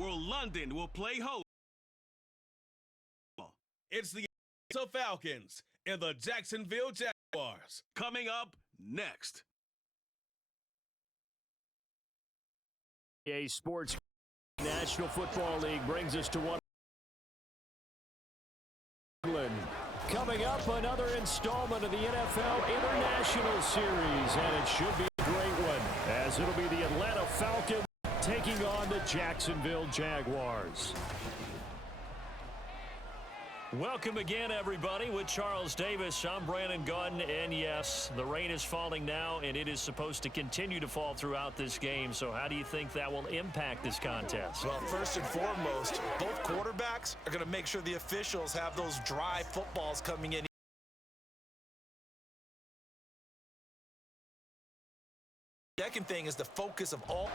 where London will play host. It's the Falcons and the Jacksonville Jaguars. Coming up next. A Sports National Football League brings us to one. Coming up, another installment of the NFL International Series, and it should be a great one, as it'll be the Atlanta Falcons taking on the Jacksonville Jaguars. Welcome again, everybody, with Charles Davis. I'm Brandon Gunn, and yes, the rain is falling now, and it is supposed to continue to fall throughout this game. So how do you think that will impact this contest? Well, first and foremost, both quarterbacks are going to make sure the officials have those dry footballs coming in. Second thing is the focus of all.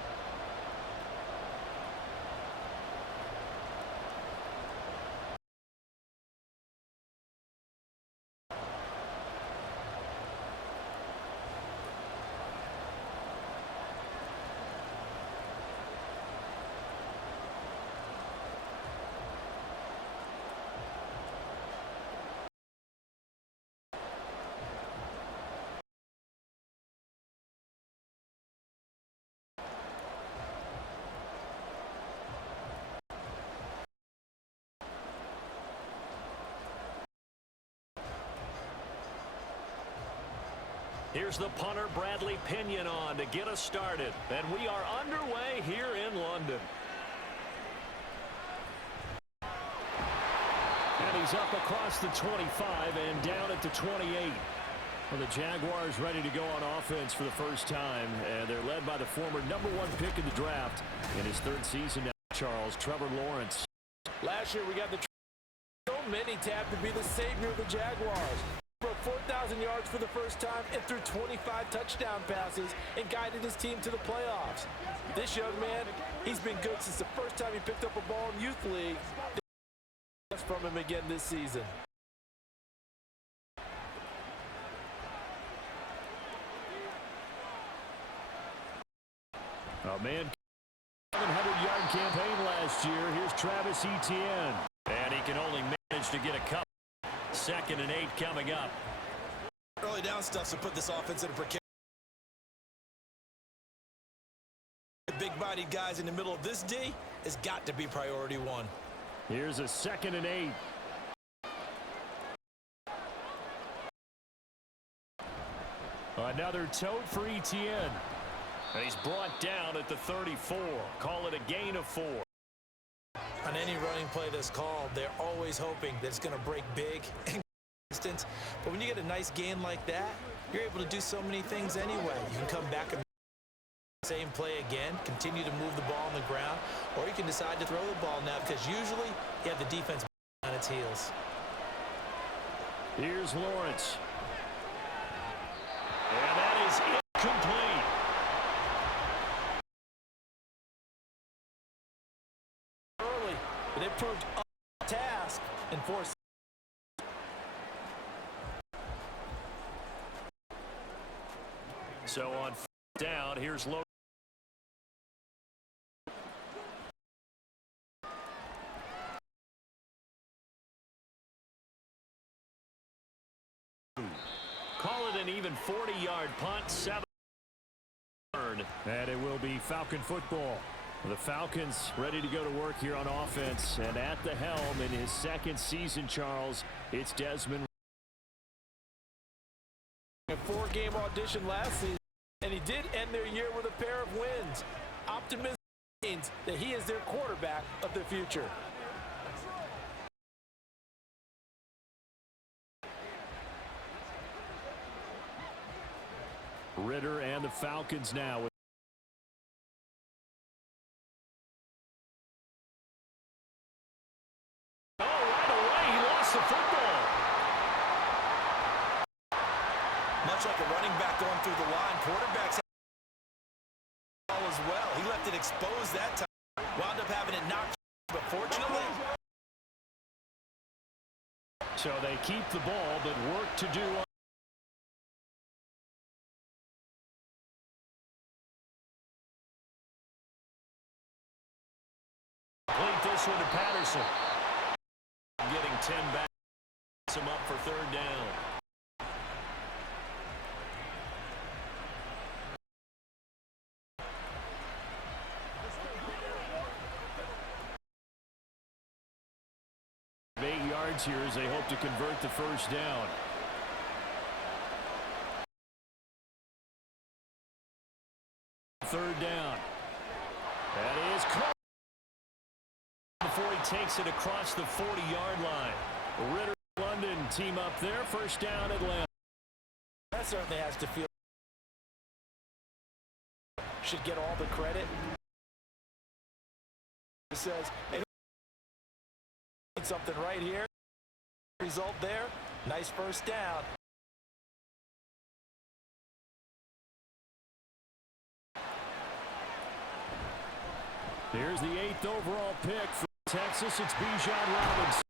Here's the punter, Bradley Pinion, on to get us started. And we are underway here in London. And he's up across the 25 and down at the 28. Well, the Jaguars ready to go on offense for the first time. And they're led by the former #1 pick in the draft in his third season now, Charles, Trevor Lawrence. Last year we got so many tapped to be the savior of the Jaguars. Broke 4,000 yards for the first time and threw 25 touchdown passes and guided his team to the playoffs. This young man, he's been good since the first time he picked up a ball in Youth League. From him again this season. Oh, man, 700-yard campaign last year. Here's Travis Etienne. And he can only manage to get a couple. 2nd and 8 coming up. Early down stuff to put this offense in a precarious. The big-bodied guys in the middle of this D has got to be priority one. Here's a 2nd and 8. Another tote for Etienne. And he's brought down at the 34. Call it a gain of 4. On any running play that's called, they're always hoping that it's going to break big and distance. But when you get a nice gain like that, you're able to do so many things anyway. You can come back and same play again, continue to move the ball on the ground, or you can decide to throw the ball now because usually you have the defense on its heels. Here's Lawrence. And that is incomplete. But it proved a task and forced. So on down, here's Logan. Call it an even 40-yard punt, 7. And it will be Falcon football. The Falcons ready to go to work here on offense, and at the helm in his 2nd season, Charles, it's Desmond. A 4-game audition last season, and he did end their year with a pair of wins. Optimism means that he is their quarterback of the future. Ritter and the Falcons now. Much like a running back going through the line, quarterbacks as well. He left it exposed that time. Wound up having it knocked, but fortunately. So they keep the ball, but work to do 10 back. Him up for third down. Here as they hope to convert the first down. Third down. That is caught before he takes it across the 40-yard line. Ritter and London team up there. First down, Atlanta. That certainly has to feel. Should get all the credit. He says, hey, something right here. Result there. Nice first down. Here's the 8th overall pick for Texas. It's Bijan Robinson.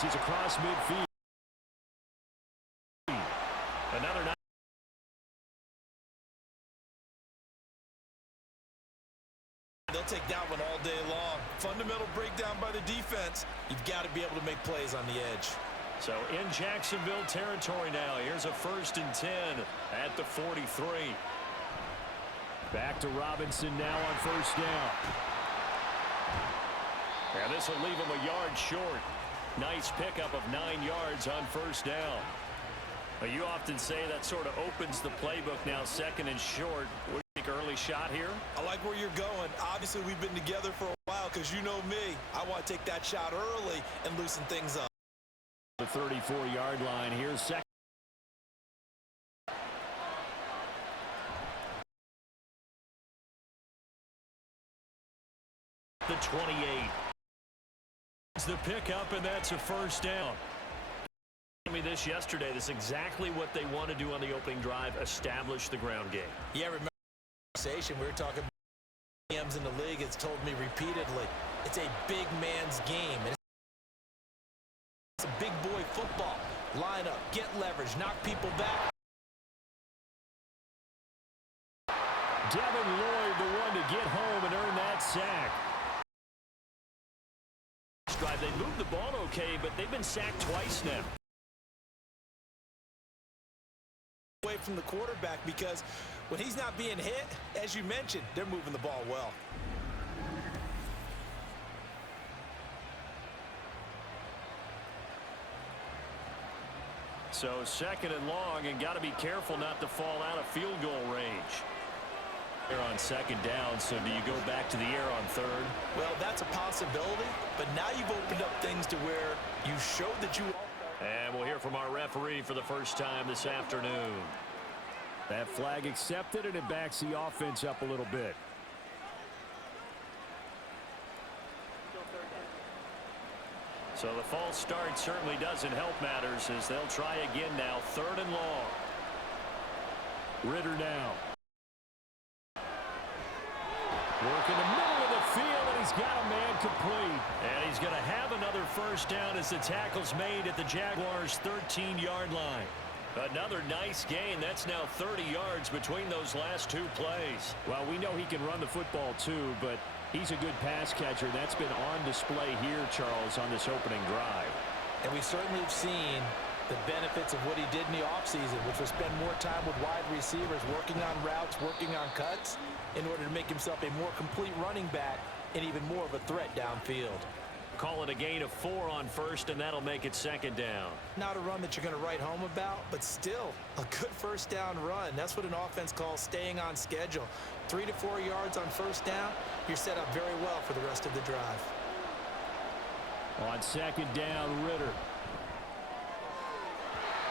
He's across midfield. Another night. They'll take that one all day long. Fundamental breakdown by the defense. You've got to be able to make plays on the edge. So in Jacksonville territory now. Here's a 1st and 10 at the 43. Back to Robinson now on first down. And this will leave him a yard short. Nice pickup of 9 yards on first down. Well, you often say that sort of opens the playbook now, 2nd and short. What do you think, early shot here? I like where you're going. Obviously, we've been together for a while because you know me. I want to take that shot early and loosen things up. The 34-yard line here, 2nd. The 28. It's the pickup, and that's a first down. Me this yesterday. This is exactly what they want to do on the opening drive, establish the ground game. Yeah, remember the conversation we were talking about GMs in the league has told me repeatedly, it's a big man's game. It's a big boy football. Line up, get leverage, knock people back. Devin Lloyd, the one to get home and earn that sack. Drive, they moved the ball okay, but they've been sacked twice now. Away from the quarterback, because when he's not being hit, as you mentioned, they're moving the ball well. So 2nd and long, and got to be careful not to fall out of field goal range. They're on 2nd down, so do you go back to the air on 3rd? Well, that's a possibility, but now you've opened up things to where you showed that you... And we'll hear from our referee for the first time this afternoon. That flag accepted, and it backs the offense up a little bit. So the false start certainly doesn't help matters as they'll try again now. 3rd and long. Ritter now. Working the middle of the field, and he's got a man complete. And he's going to have another first down as the tackle's made at the Jaguars' 13-yard line. Another nice gain. That's now 30 yards between those last 2 plays. Well, we know he can run the football too, but he's a good pass catcher. That's been on display here, Charles, on this opening drive. And we certainly have seen the benefits of what he did in the offseason, which was spend more time with wide receivers, working on routes, working on cuts, in order to make himself a more complete running back and even more of a threat downfield. Call it a gain of 4 on first, and that'll make it 2nd down. Not a run that you're going to write home about, but still a good first down run. That's what an offense calls staying on schedule. 3 to 4 yards on first down, you're set up very well for the rest of the drive. On 2nd down, Ritter.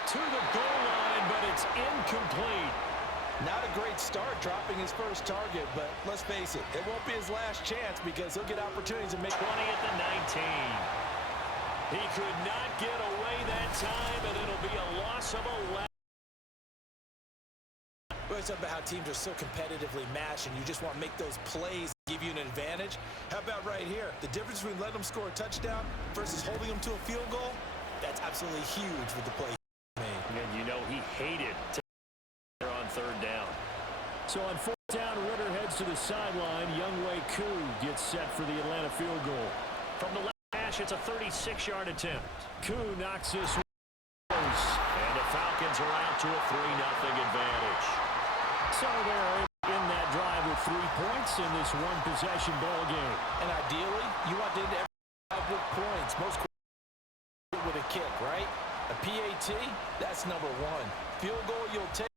To the goal line, but it's incomplete. Not a great start dropping his first target, but let's face it, it won't be his last chance because he'll get opportunities to make 20 at the 19. He could not get away that time, and it'll be a loss of 11. We're talking about how teams are so competitively matched, and you just want to make those plays give you an advantage. How about right here? The difference between letting them score a touchdown versus holding them to a field goal, that's absolutely huge with the play he made. And you know he hated on 3rd down. So on 4th down, Ritter heads to the sideline. Younghoe Koo gets set for the Atlanta field goal. From the left hash, finish. It's a 36-yard attempt. Koo knocks this one. And the Falcons are out to a 3-0 advantage. So they're in that drive with 3 points in this one-possession ball game. And ideally, you want to end every drive with points. Most with a kick, right? A PAT, that's number 1. Field goal, you'll take.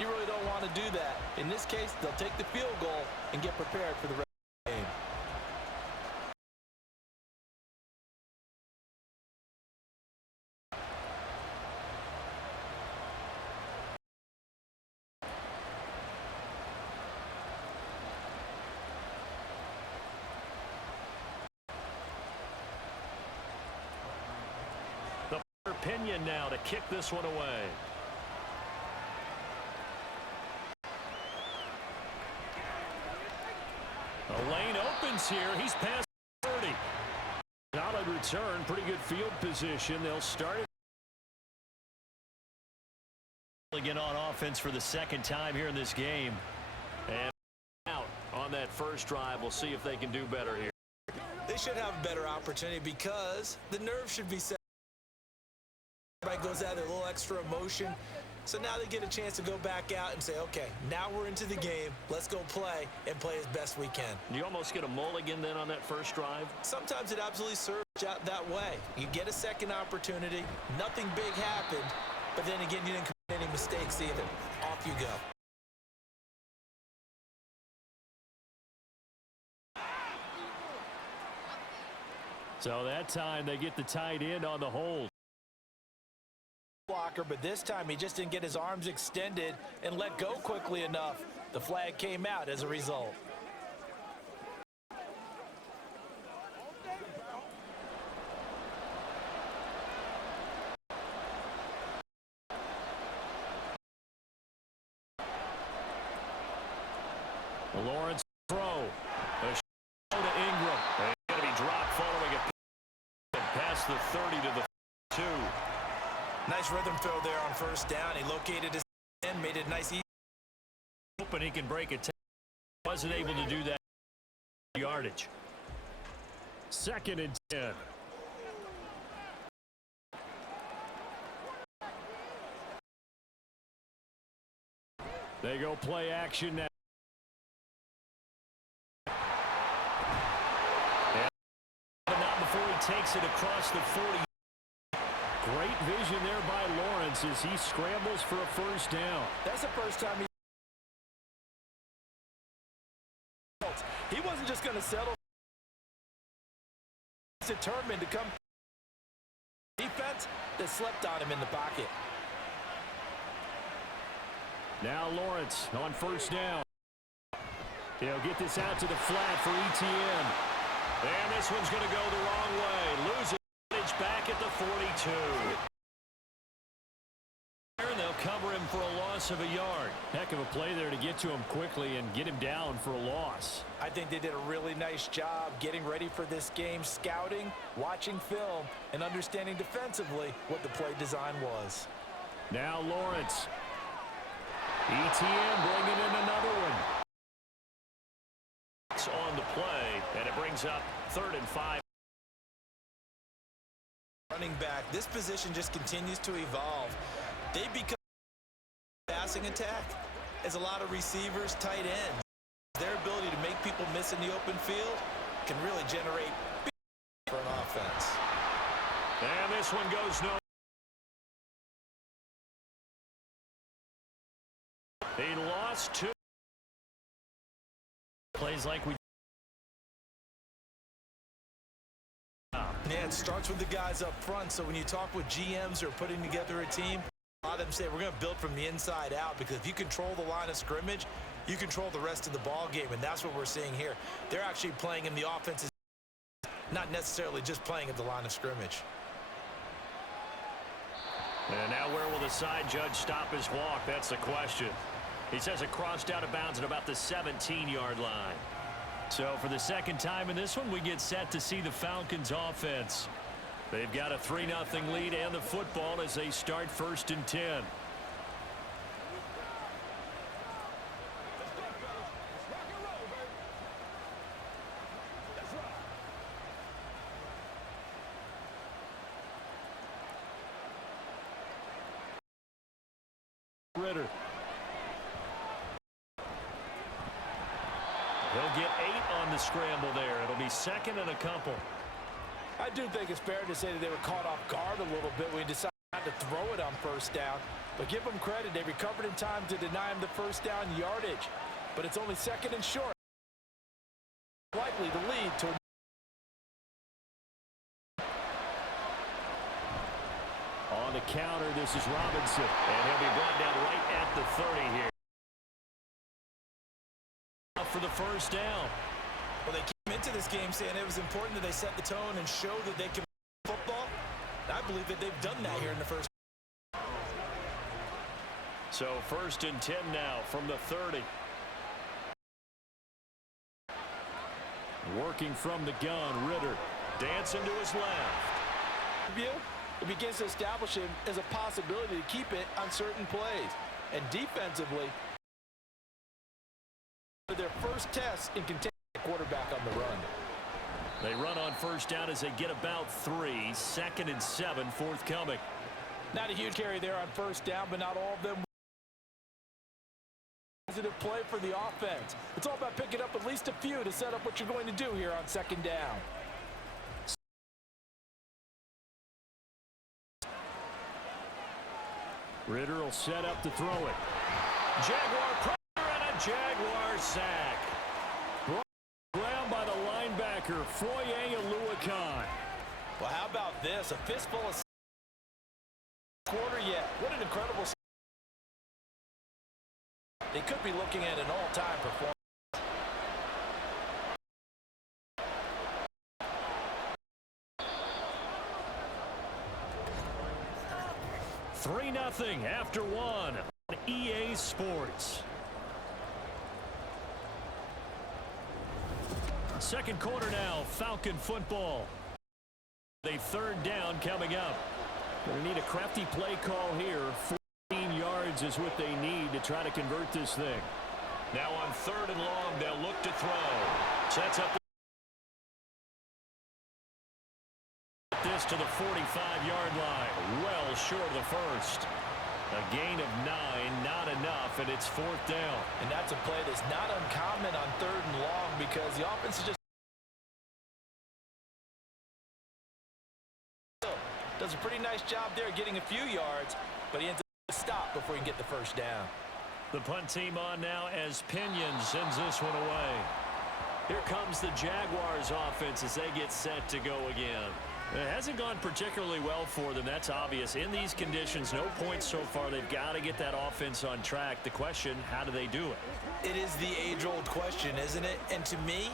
You really don't want to do that. In this case, they'll take the field goal and get prepared for the rest of the game. Pinion now to kick this one away. The lane opens here. He's past 30. Solid return. Pretty good field position. They'll start it again on offense for the second time here in this game. And out on that first drive. We'll see if they can do better here. They should have a better opportunity because the nerve should be set. Everybody goes out there, a little extra emotion. So now they get a chance to go back out and say, okay, now we're into the game. Let's go play and play as best we can. You almost get a mulligan then on that first drive? Sometimes it absolutely serves out that way. You get a second opportunity. Nothing big happened. But then again, you didn't commit any mistakes either. Off you go. So that time they get the tight end on the hold. Blocker, but this time he just didn't get his arms extended and let go quickly enough. The flag came out as a result. Lawrence throw. A to Ingram. And going to be dropped following a past the 30 to the 2. Nice rhythm throw there on first down. He located his end, made it nice. Hoping he can break it. Wasn't able to do that. Yardage. 2nd and 10. They go play action now. But not before he takes it across the 40. Great vision there by Lawrence as he scrambles for a first down. That's the first time he wasn't just going to settle. He's determined to come. Defense that slept on him in the pocket. Now Lawrence on first down. He'll get this out to the flat for ETN. And this one's going to go the wrong way. Loses back at the 42. And they'll cover him for a loss of a yard. Heck of a play there to get to him quickly and get him down for a loss. I think they did a really nice job getting ready for this game, scouting, watching film, and understanding defensively what the play design was. Now Lawrence. ETN bringing in another one. It's on the play, and it brings up 3rd and 5. Running back, this position just continues to evolve. They become a passing attack as a lot of receivers, tight ends. Their ability to make people miss in the open field can really generate big for an offense. And this one goes no. He lost 2. Plays like we. Yeah, it starts with the guys up front. So when you talk with GMs who are putting together a team, a lot of them say we're going to build from the inside out, because if you control the line of scrimmage, you control the rest of the ball game, and that's what we're seeing here. They're actually playing in the offense, not necessarily just playing at the line of scrimmage. And now where will the side judge stop his walk? That's the question. He says it crossed out of bounds at about the 17-yard line. So for the second time in this one, we get set to see the Falcons offense. They've got a 3-0 lead and the football as they start 1st and 10. Ritter. He'll get 8 on the scramble there. It'll be second and a couple. I do think it's fair to say that they were caught off guard a little bit when he decided not to throw it on first down. But give them credit. They recovered in time to deny him the first down yardage. But it's only second and short. Likely to lead to on the counter, this is Robinson. And he'll be brought down right at the 30 here. For the first down. Well, they came into this game saying it was important that they set the tone and show that they can play football. I believe that they've done that here in the first. So first and 10 now from the 30. Working from the gun, Ritter. Dancing to his left. It begins to establish him as a possibility to keep it on certain plays. And defensively, their first test in containing the quarterback on the run. They run on first down as they get about 3. Second and 7 forthcoming. Not a huge carry there on first down, but not all of them. Positive play for the offense. It's all about picking up at least a few to set up what you're going to do here on second down. Ritter will set up to throw it. Jaguar pressure and a Jaguar sack. Brought down by the linebacker, Foye-Oluokun. Well, how about this? A fistful of quarter yet. What an incredible. They could be looking at an all-time performance. 3-0 after 1 on EA Sports. Second quarter now, Falcon football. A third down coming up. Going to need a crafty play call here. 14 yards is what they need to try to convert this thing. Now on third and long, they'll look to throw. Sets up this to the 45-yard line. Well short of the first. A gain of 9, not enough, and it's fourth down. And that's a play that's not uncommon on third and long because the offense is just does a pretty nice job there getting a few yards, but he ends up stop before he can get the first down. The punt team on now as Pinion sends this one away. Here comes the Jaguars offense as they get set to go again. It hasn't gone particularly well for them. That's obvious. In these conditions, no points so far. They've got to get that offense on track. The question, how do they do it? It is the age-old question, isn't it? And to me,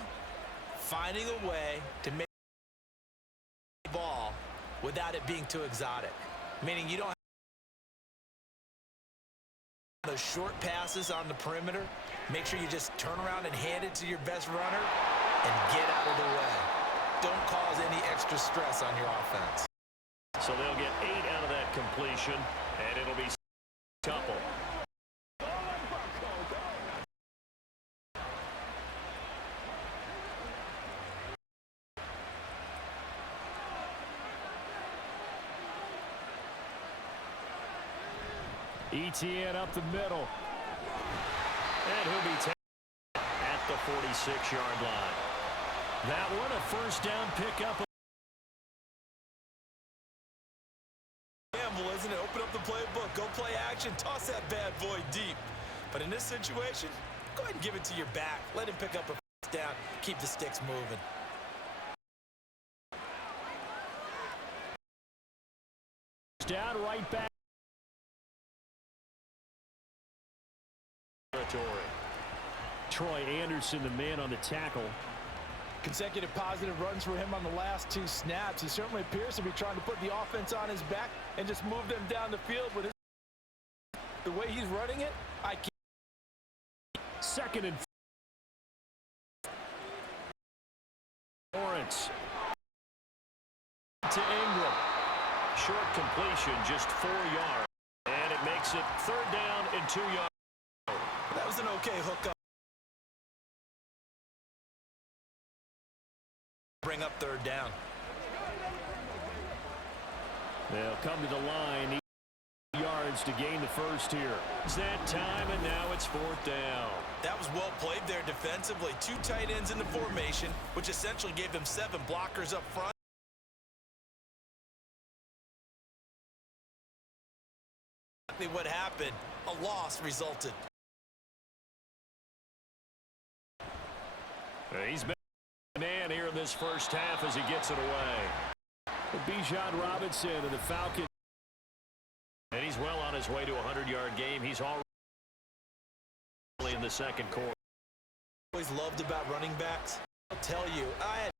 finding a way to make the ball without it being too exotic. Meaning you don't have those short passes on the perimeter. Make sure you just turn around and hand it to your best runner and get out of the way. Don't cause any extra stress on your offense. So they'll get 8 out of that completion, and it'll be a couple. ETN up the middle. And he'll be taken at the 46-yard line. That one, a first down pickup. Gamble, isn't it? Open up the playbook. Go play action. Toss that bad boy deep. But in this situation, go ahead and give it to your back. Let him pick up a first down. Keep the sticks moving. Down right back. Troy Anderson, the man on the tackle. Consecutive positive runs for him on the last 2 snaps. He certainly appears to be trying to put the offense on his back and just move them down the field. But the way he's running it, I can't. Second and Lawrence to Ingram. Short completion, just 4 yards. And it makes it third down and 2 yards. That was an okay hookup. Bring up third down. They'll come to the line. Yards yards to gain the first here. It's that time, and now it's 4th down. That was well played there defensively. 2 tight ends in the formation, which essentially gave them 7 blockers up front. Exactly what happened. A loss resulted. He's been a man here in this first half as he gets it away. Bijan Robinson and the Falcons. And he's well on his way to a 100-yard game. He's already in the second quarter. Always loved about running backs. I'll tell you, I had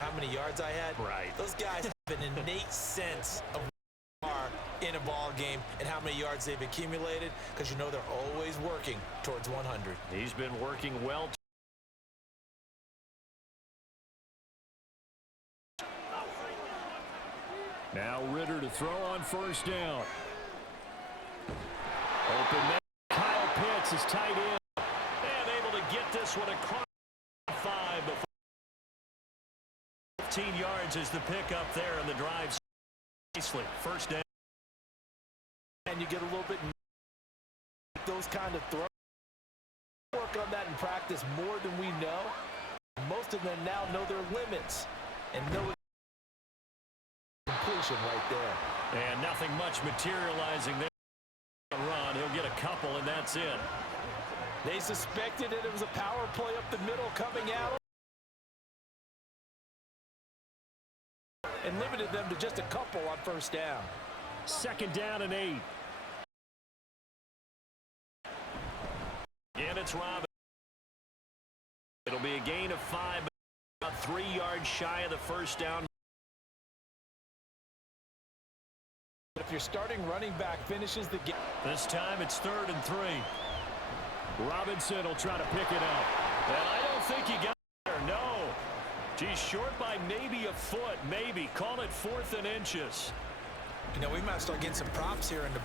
how many yards I had. Right. Those guys have an innate sense of where they are in a ball game and how many yards they've accumulated, because you know they're always working towards 100. He's been working well. Now Ritter to throw on first down. Open man. Kyle Pitts is tight end. And able to get this one across 5. 15 yards is the pickup there, and the drive nicely. First down. And you get a little bit those kind of throws. Work on that in practice more than we know. Most of them now know their limits and know completion right there. And nothing much materializing there. Run, he'll get a couple, and that's it. They suspected it was a power play up the middle coming out and limited them to just a couple on first down. 2nd down and 8. And it's Robinson. It'll be a gain of 5, about 3 yards shy of the first down. If your starting running back finishes the game. This time it's 3rd and 3. Robinson will try to pick it up. And I don't think he got there. No. He's short by maybe a foot, maybe. Call it 4th and inches. You know, we might start getting some props here in the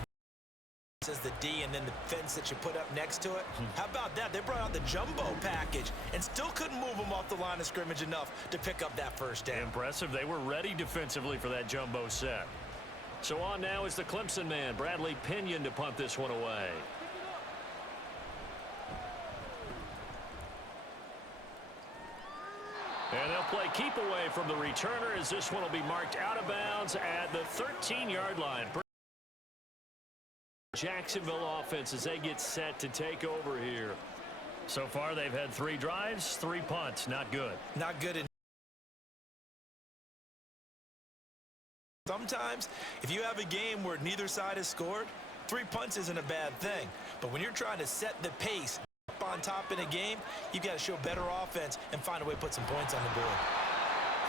says the D and then the fence that you put up next to it. How about that? They brought out the jumbo package and still couldn't move them off the line of scrimmage enough to pick up that first down. Impressive. They were ready defensively for that jumbo set. So on now is the Clemson man, Bradley Pinion, to punt this one away. And they'll play keep away from the returner, as this one will be marked out of bounds at the 13-yard line. Jacksonville offense as they get set to take over here. So far they've had 3 drives, 3 punts. Not good. Not good. Sometimes, if you have a game where neither side has scored, 3 punts isn't a bad thing. But when you're trying to set the pace up on top in a game, you've got to show better offense and find a way to put some points on the board.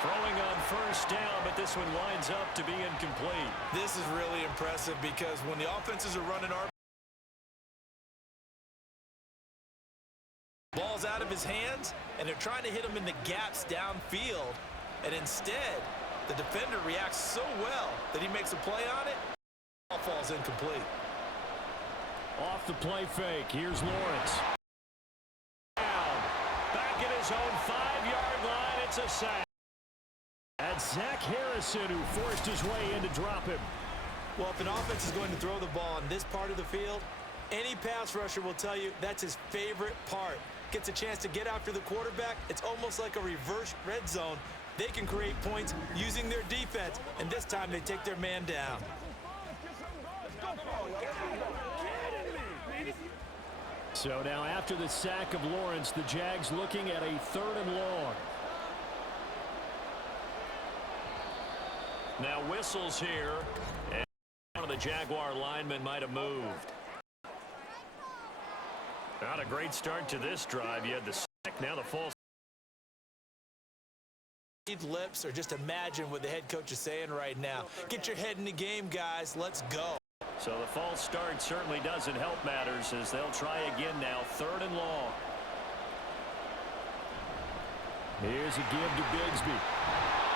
Throwing on first down, but this one lines up to be incomplete. This is really impressive because when the offenses are running our ball's out of his hands, and they're trying to hit him in the gaps downfield, and instead, the defender reacts so well that he makes a play on it. Ball falls incomplete. Off the play fake. Here's Lawrence. Down. Back at his own 5-yard line. It's a sack. That's Zach Harrison who forced his way in to drop him. Well, if an offense is going to throw the ball in this part of the field, any pass rusher will tell you that's his favorite part. Gets a chance to get after the quarterback. It's almost like a reverse red zone. They can create points using their defense, and this time they take their man down. So now after the sack of Lawrence, the Jags looking at a 3rd and long. Now whistles here, and one of the Jaguar linemen might have moved. Not a great start to this drive. You had the sack, now the false. Lips, or just imagine what the head coach is saying right now. Get your head in the game, guys. Let's go. So the false start certainly doesn't help matters as they'll try again now. 3rd and long. Here's a give to Bigsby.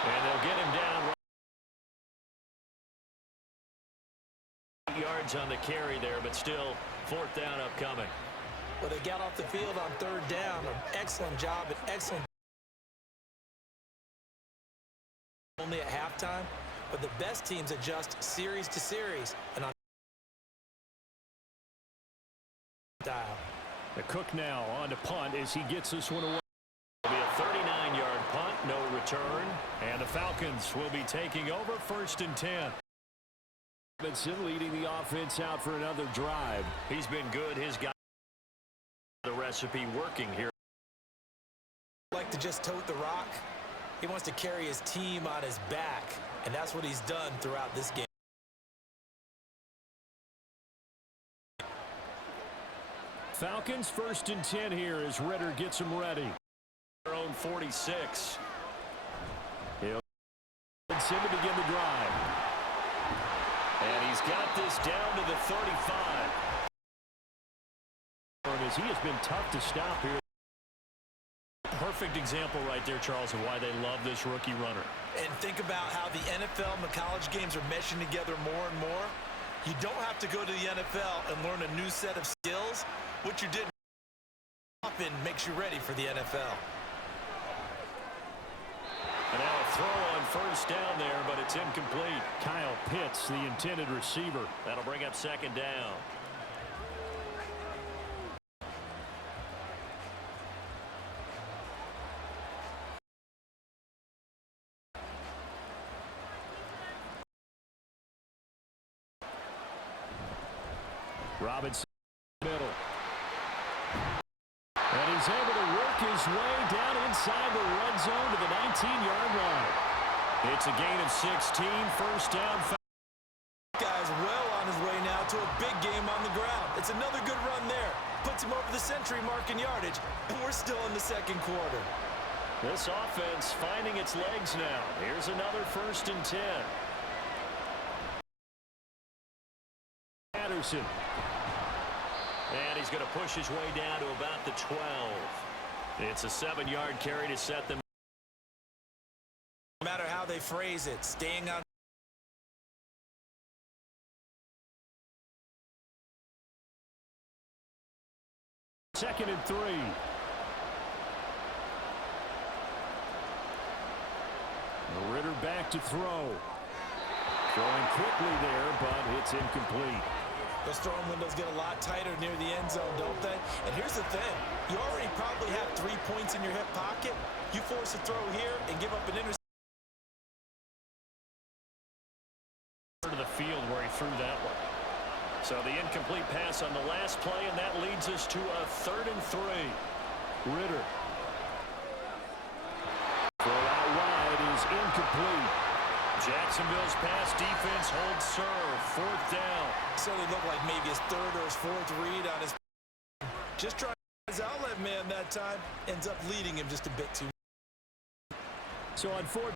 And they'll get him down. 8 yards on the carry there, but still 4th down upcoming. Well, they got off the field on 3rd down. An excellent job and excellent. Only at halftime, but the best teams adjust series to series, and on The Cook now on to punt as he gets this one away. It'll be a 39-yard punt, no return. And the Falcons will be taking over 1st and 10. Robinson leading the offense out for another drive. He's been good. His guy, the recipe working here. Like to just tote the rock. He wants to carry his team on his back, and that's what he's done throughout this game. Falcons 1st and 10 here as Ritter gets them ready. Their own 46. He'll to begin the drive. And he's got this down to the 35. As he has been tough to stop here. Perfect example right there, Charles, of why they love this rookie runner. And think about how the NFL and the college games are meshing together more and more. You don't have to go to the NFL and learn a new set of skills. What you did often makes you ready for the NFL. And now a throw on 1st down there, but it's incomplete. Kyle Pitts, the intended receiver. That'll bring up 2nd down. Robinson middle. And he's able to work his way down inside the red zone to the 19-yard line. It's a gain of 16, 1st down. Guy's well on his way now to a big game on the ground. It's another good run there. Puts him over the century mark in yardage, and we're still in the 2nd quarter. This offense finding its legs now. Here's another 1st and 10. Patterson. And he's going to push his way down to about the 12. It's a 7-yard carry to set them. No matter how they phrase it, staying on. Second and 3. Ritter back to throw. Throwing quickly there, but it's incomplete. Those throwing windows get a lot tighter near the end zone, don't they? And here's the thing. You already probably have 3 points in your hip pocket. You force a throw here and give up an interception. To the field where he threw that one. So the incomplete pass on the last play, and that leads us to a 3rd and 3. Ritter. Throw out wide is incomplete. Jacksonville's pass defense holds serve. 4th down. Certainly looked like maybe his 3rd or his 4th read on his. Just trying his outlet man that time. Ends up leading him just a bit too much. So on 4th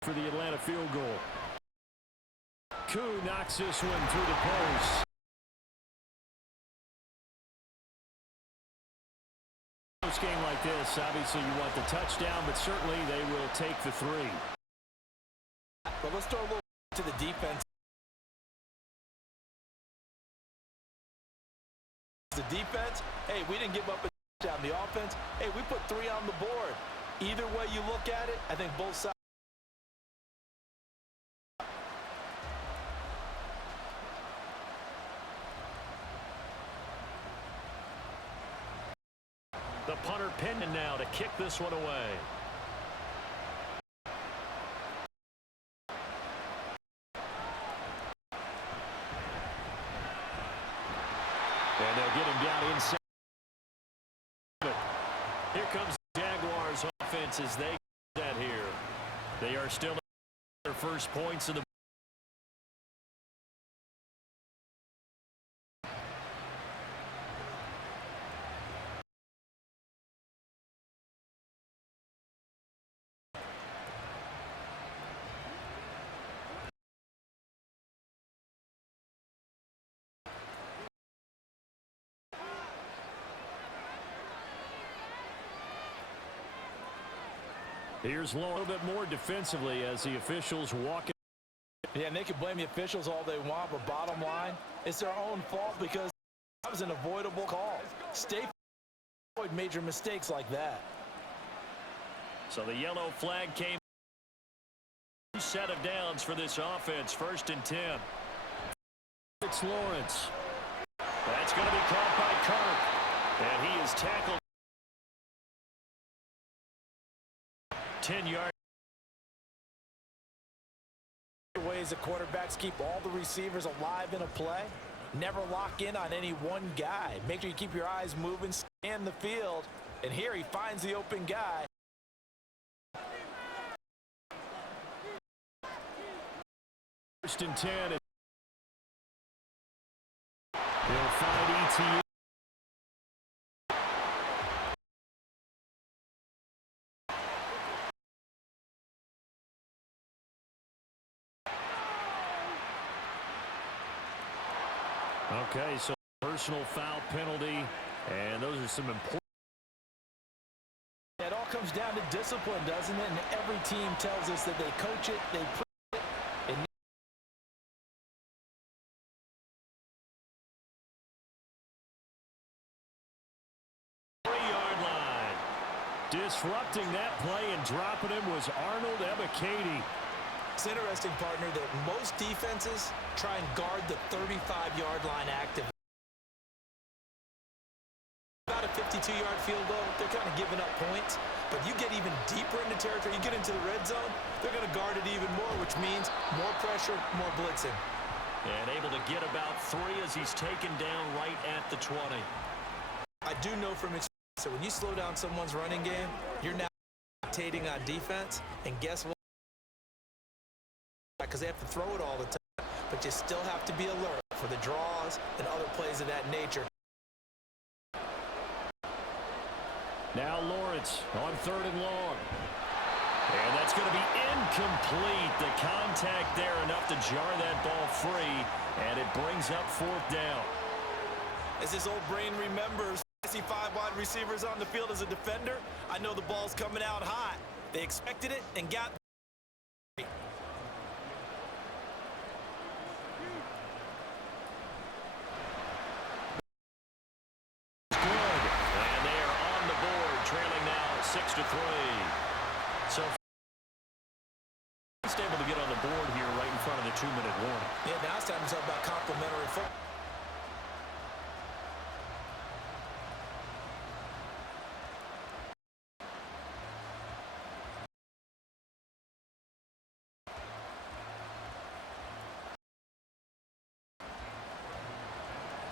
for the Atlanta field goal. Koo knocks this one through the post. Game like this, obviously you want the touchdown, but certainly they will take the 3. But let's throw a little to the defense. The defense, hey, we didn't give up a touchdown. The offense, hey, we put 3 on the board. Either way you look at it, I think both sides. The punter pinned now to kick this one away. And they'll get him down inside. Here comes the Jaguars offense as they get that here. They are still their first points in the. Here's Lowe a little bit more defensively as the officials walk. Yeah, and they can blame the officials all they want, but bottom line, it's their own fault because that was an avoidable call. Stay avoid major mistakes like that. So the yellow flag came. Set of downs for this offense. 1st and 10. It's Lawrence. That's going to be caught by Kirk. And he is tackled. 10 yards. Ways the quarterbacks keep all the receivers alive in a play. Never lock in on any one guy. Make sure you keep your eyes moving, scan the field. And here he finds the open guy. First and 10. He'll find ETN. Okay, so personal foul penalty, and those are some important. It all comes down to discipline, doesn't it? And every team tells us that they coach it, they preach it, and 3-yard line. Disrupting that play and dropping him was Arnold Ebiketie. it's interesting, partner, that most defenses try and guard the 35-yard line active. About a 52-yard field goal, they're kind of giving up points. But you get even deeper into territory, you get into the red zone, they're going to guard it even more, which means more pressure, more blitzing. And able to get about 3 as he's taken down right at the 20. I do know from experience that when you slow down someone's running game, you're now rotating on defense. And guess what? Because they have to throw it all the time, but you still have to be alert for the draws and other plays of that nature. Now Lawrence on 3rd and long. And that's going to be incomplete. The contact there enough to jar that ball free, and it brings up 4th down. As this old brain remembers, I see 5 wide receivers on the field as a defender. I know the ball's coming out hot. They expected it and got it. And they are on the board, trailing now 6-3. So just able to get on the board here right in front of the 2-minute warning. Yeah, now it's time to talk about complimentary football.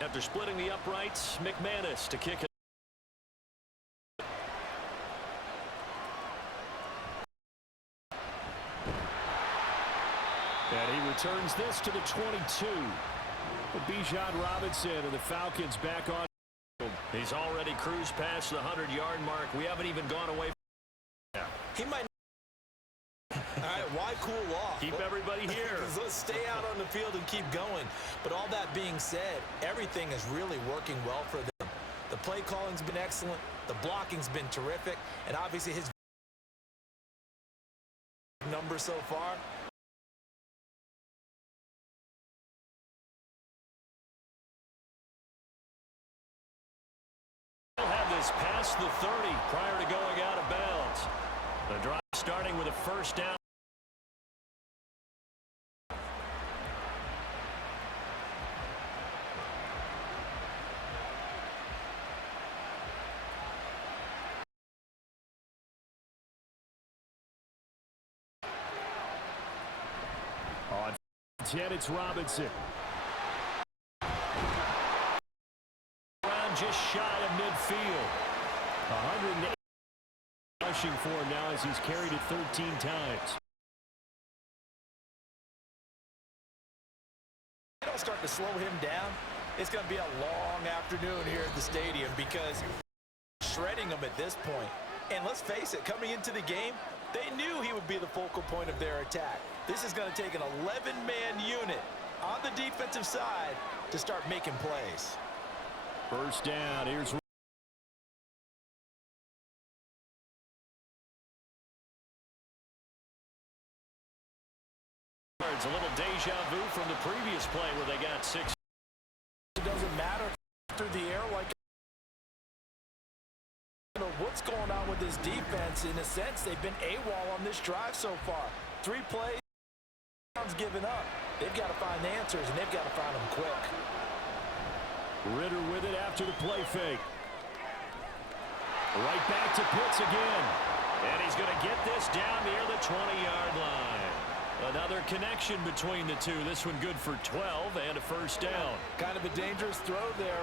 After splitting the uprights, McManus to kick it. And he returns this to the 22. But Bijan Robinson and the Falcons back on. He's already cruised past the 100-yard mark. We haven't even gone away from him. He might. All right, why cool off? Keep everybody here. Let's stay out on the field and keep going. But all that being said, everything is really working well for them. The play calling's been excellent. The blocking's been terrific. And obviously his number so far. They'll have this past the 30 prior to going out of bounds. The drive starting with a 1st down. On 10, it's Robinson. Around just shy of midfield. 108 rushing for him now as he's carried it 13 times. They don't start to slow him down. It's going to be a long afternoon here at the stadium because shredding him at this point. And let's face it, coming into the game, they knew he would be the focal point of their attack. This is going to take an 11-man unit on the defensive side to start making plays. 1st down. Here's a little deja vu from the previous play where they got 6. It doesn't matter through the air like what's going on with this defense. In a sense, they've been AWOL on this drive so far. 3 plays, given up. They've got to find answers, and they've got to find them quick. Ritter with it after the play fake. Right back to Pitts again. And he's going to get this down near the 20-yard line. Another connection between the two. This one good for 12 and a first down. Kind of a dangerous throw there.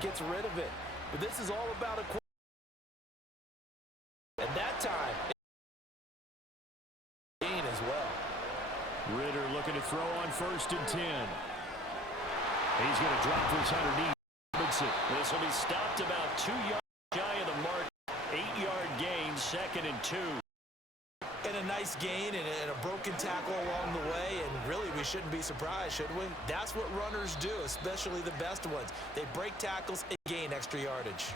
Gets rid of it. But this is all about a quarterback. At that time, gain as well. Ritter looking to throw on 1st and 10. He's going to drop this underneath. This will be stopped about 2 yards shy of the mark. 8-yard gain, 2nd and 2. And a nice gain and a broken tackle along the way, and really we shouldn't be surprised, should we? That's what runners do, especially the best ones. They break tackles and gain extra yardage.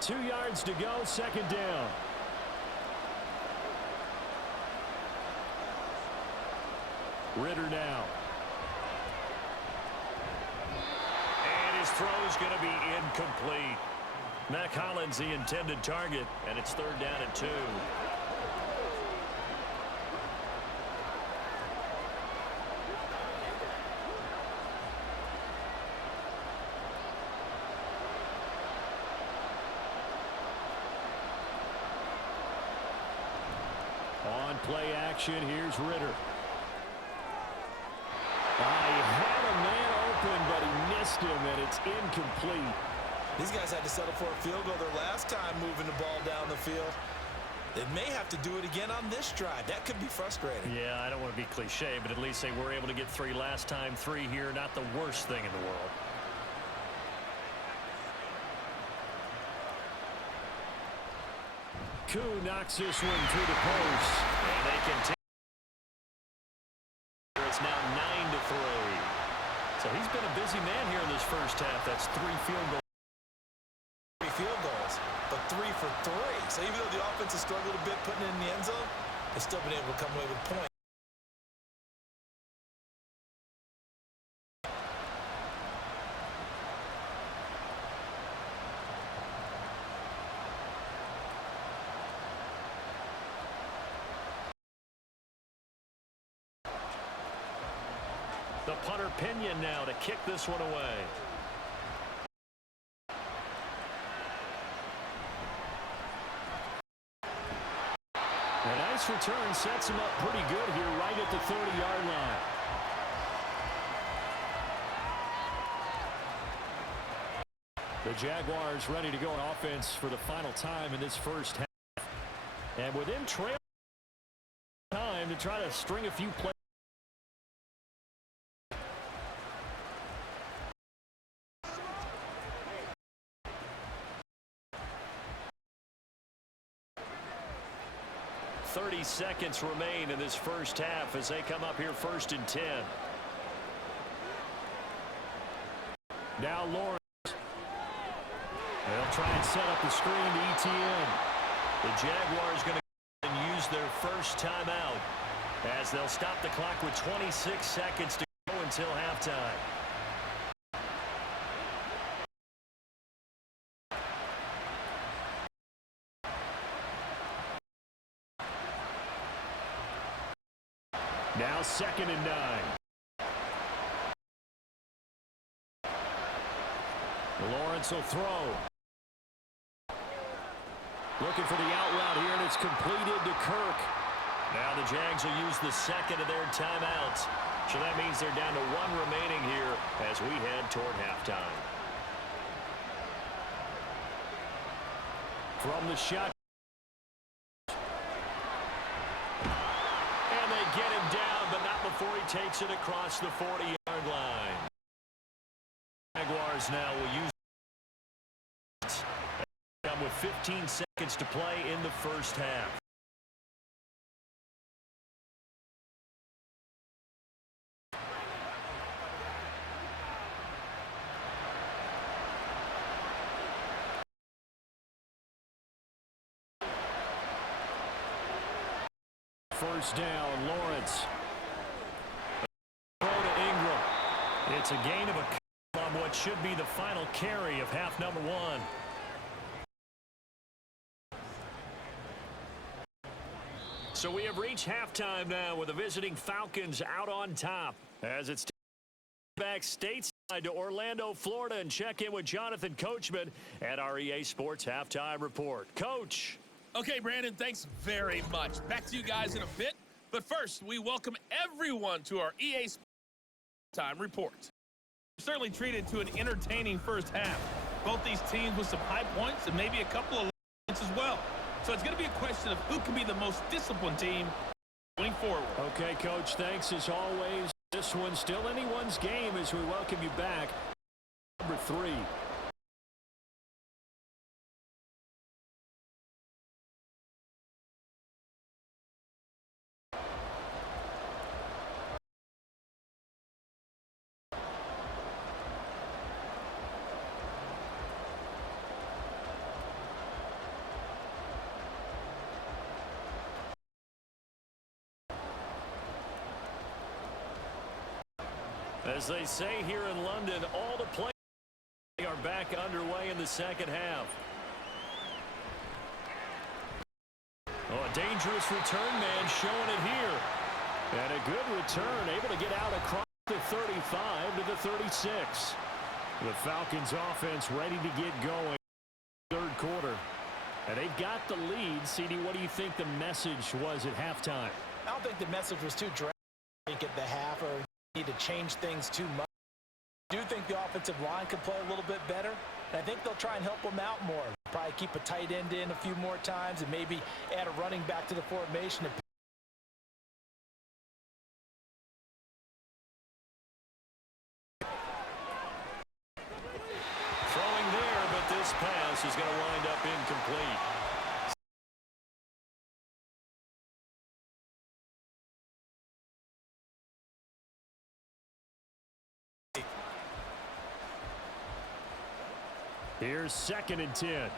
Two yards to go, 2nd down. Ritter now. And his throw's going to be incomplete. Mack Hollins the intended target, and it's 3rd down and 2. On play action, here's Ritter. He had a man open, but he missed him, and it's incomplete. These guys had to settle for a field goal their last time moving the ball down the field. They may have to do it again on this drive. That could be frustrating. Yeah, I don't want to be cliche, but at least they were able to get 3 last time. 3 here, not the worst thing in the world. Koo knocks this one through the post. And they continue. It's now 9-3. So he's been a busy man here in this first half. That's 3 field goals. 3 field goals, but 3 for 3. So even though the offense has struggled a bit putting it in the end zone, they've still been able to come away with points. The punter Pinion now to kick this one away. A nice return sets him up pretty good here right at the 30-yard line. The Jaguars ready to go on offense for the final time in this first half. And within trail time to try to string a few plays. Seconds remain in this first half as they come up here 1st and 10. Now Lawrence. They'll try and set up the screen to ETN. The Jaguars going to use their first timeout as they'll stop the clock with 26 seconds to go until halftime. Now 2nd and 9. Lawrence will throw. Looking for the out route here, and it's completed to Kirk. Now the Jags will use the 2nd of their timeouts. So that means they're down to 1 remaining here as we head toward halftime. From the shot. Get him down, but not before he takes it across the 40-yard line. Jaguars now will use it. Come with 15 seconds to play in the first half. First down, Lawrence. Throw to Ingram. It's a gain of a couple on what should be the final carry of half number 1. So we have reached halftime now with the visiting Falcons out on top. As it's back stateside to Orlando, Florida, and check in with Jonathan Coachman at our EA Sports Halftime Report. Coach. Okay, Brandon, thanks very much. Back to you guys in a bit. But first, we welcome everyone to our EA Sports Halftime Report. We're certainly treated to an entertaining first half. Both these teams with some high points and maybe a couple of low points as well. So it's going to be a question of who can be the most disciplined team going forward. Okay, Coach, thanks as always. This one's still anyone's game as we welcome you back. Number 3. As they say here in London, all the players are back underway in the second half. Oh, a dangerous return man showing it here. And a good return, able to get out across the 35 to the 36. The Falcons offense ready to get going. Third quarter. And they've got the lead. CD, what do you think the message was at halftime? I don't think the message was too dramatic at the half or need to change things too much. I do think the offensive line could play a little bit better, and I think they'll try and help them out more. Probably keep a tight end in a few more times and maybe add a running back to the formation. Throwing there, but this pass is going to wind up incomplete. Here's 2nd and 10.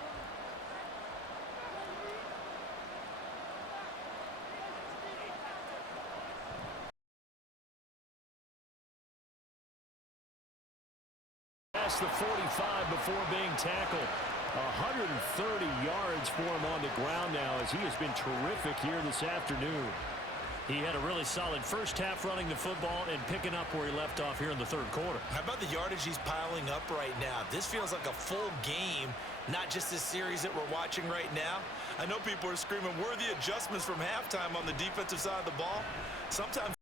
Past the 45 before being tackled. 130 yards for him on the ground now as he has been terrific here this afternoon. He had a really solid first half running the football and picking up where he left off here in the third quarter. How about the yardage he's piling up right now? This feels like a full game, not just this series that we're watching right now. I know people are screaming worthy adjustments from halftime on the defensive side of the ball. Sometimes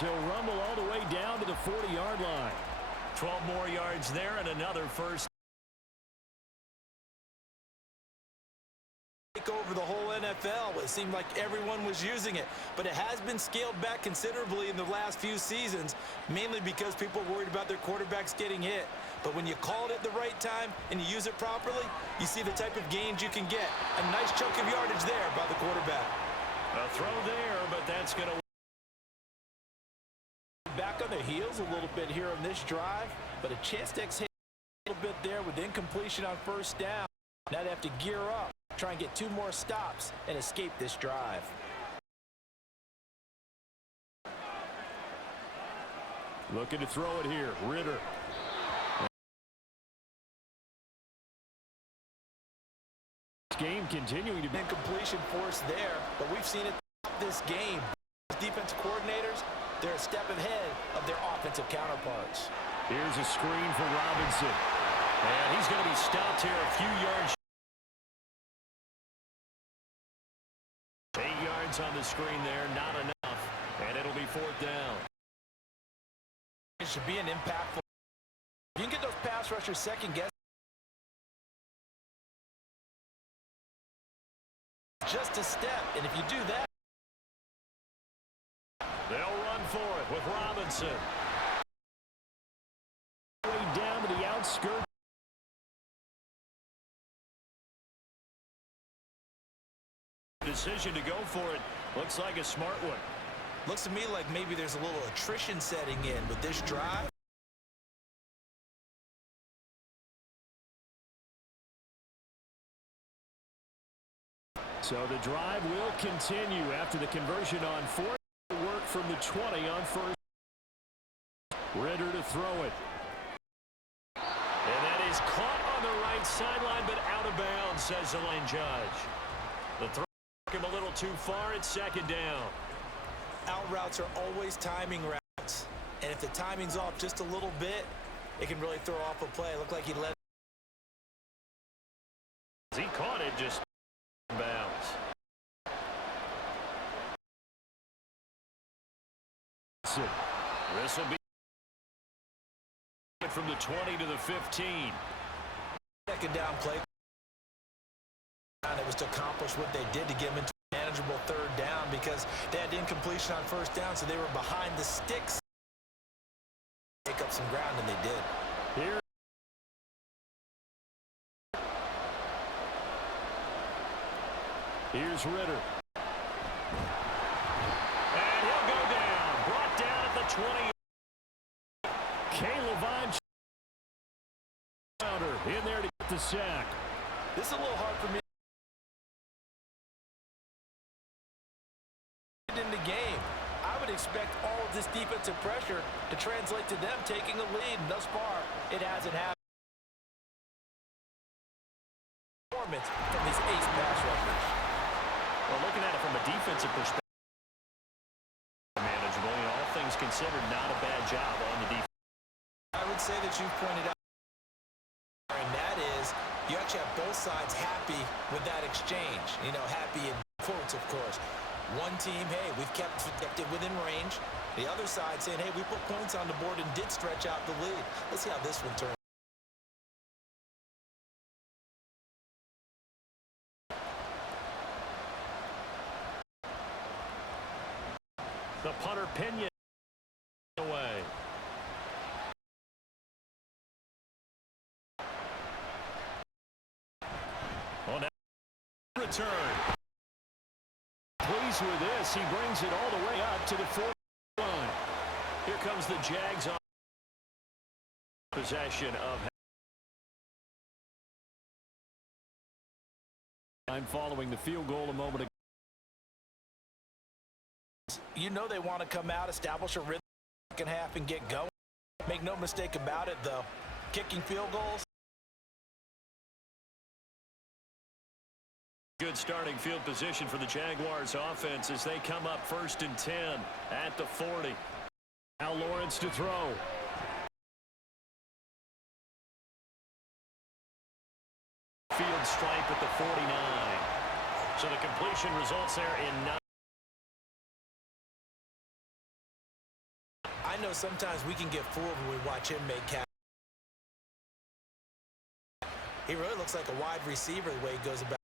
he'll rumble all the way down to the 40-yard line. 12 more yards there and another first. Over the whole NFL. It seemed like everyone was using it, but it has been scaled back considerably in the last few seasons, mainly because people are worried about their quarterbacks getting hit. But when you call it at the right time and you use it properly, you see the type of gains you can get. A nice chunk of yardage there by the quarterback. A throw there, but that's going to back on their heels a little bit here on this drive, but a chance to exhale a little bit there with incompletion on first down. Now they have to gear up, try and get 2 more stops and escape this drive. Looking to throw it here. Ritter. Game continuing to be incompletion force there, but we've seen it this game. Defense coordinators, they're a step ahead of their offensive counterparts. Here's a screen for Robinson. And he's going to be stopped here a few yards. 8 yards on the screen there, not enough. And it'll be 4th down. It should be an impactful. You can get those pass rushers second guess. Just a step, and if you do that, they'll run for it with Robinson. Way down to the outskirts. Decision to go for it. Looks like a smart one. Looks to me like maybe there's a little attrition setting in with this drive. So the drive will continue after the conversion on 4th. Work from the 20 on first. Ritter to throw it. And that is caught on the right sideline, but out of bounds, says the line judge. The throw took him a little too far. It's second down. Out routes are always timing routes. And if the timing's off just a little bit, it can really throw off a play. It looked like he let it. He caught it just bounds. This will be from the 20 to the 15. Second down play. And it was to accomplish what they did to get him into a manageable third down because they had incompletion on first down, so they were behind the sticks. Take up some ground, and they did. Here. Here's Ritter. And he'll go down. Brought down at the 20. Caleb in there to get the sack. This is a little hard for me. In the game, I would expect all of this defensive pressure to translate to them taking a lead, and thus far, it hasn't happened. Performance from these ace pass rushers. Well, looking at it from a defensive perspective, manageable, all things considered, not a bad job on the defense. I would say that you've pointed out, and that is, you actually have both sides happy with that exchange. You know, happy in quotes, of course. One team, hey, we've kept it within range. The other side saying, hey, we put points on the board and did stretch out the lead. Let's see how this one turns. The punter Pinion away. On that return. Pleased with this, he brings it all the way up to the 4 line. Here comes the Jags on possession of. I'm following the field goal a moment ago. You know they want to come out, establish a rhythm in the second half, and get going. Make no mistake about it, though. Kicking field goals. Good starting field position for the Jaguars offense as they come up 1st and 10 at the 40. Now Lawrence to throw. Field stripe at the 49. So the completion results there in 9. I know sometimes we can get fooled when we watch him make catches. He really looks like a wide receiver the way he goes about.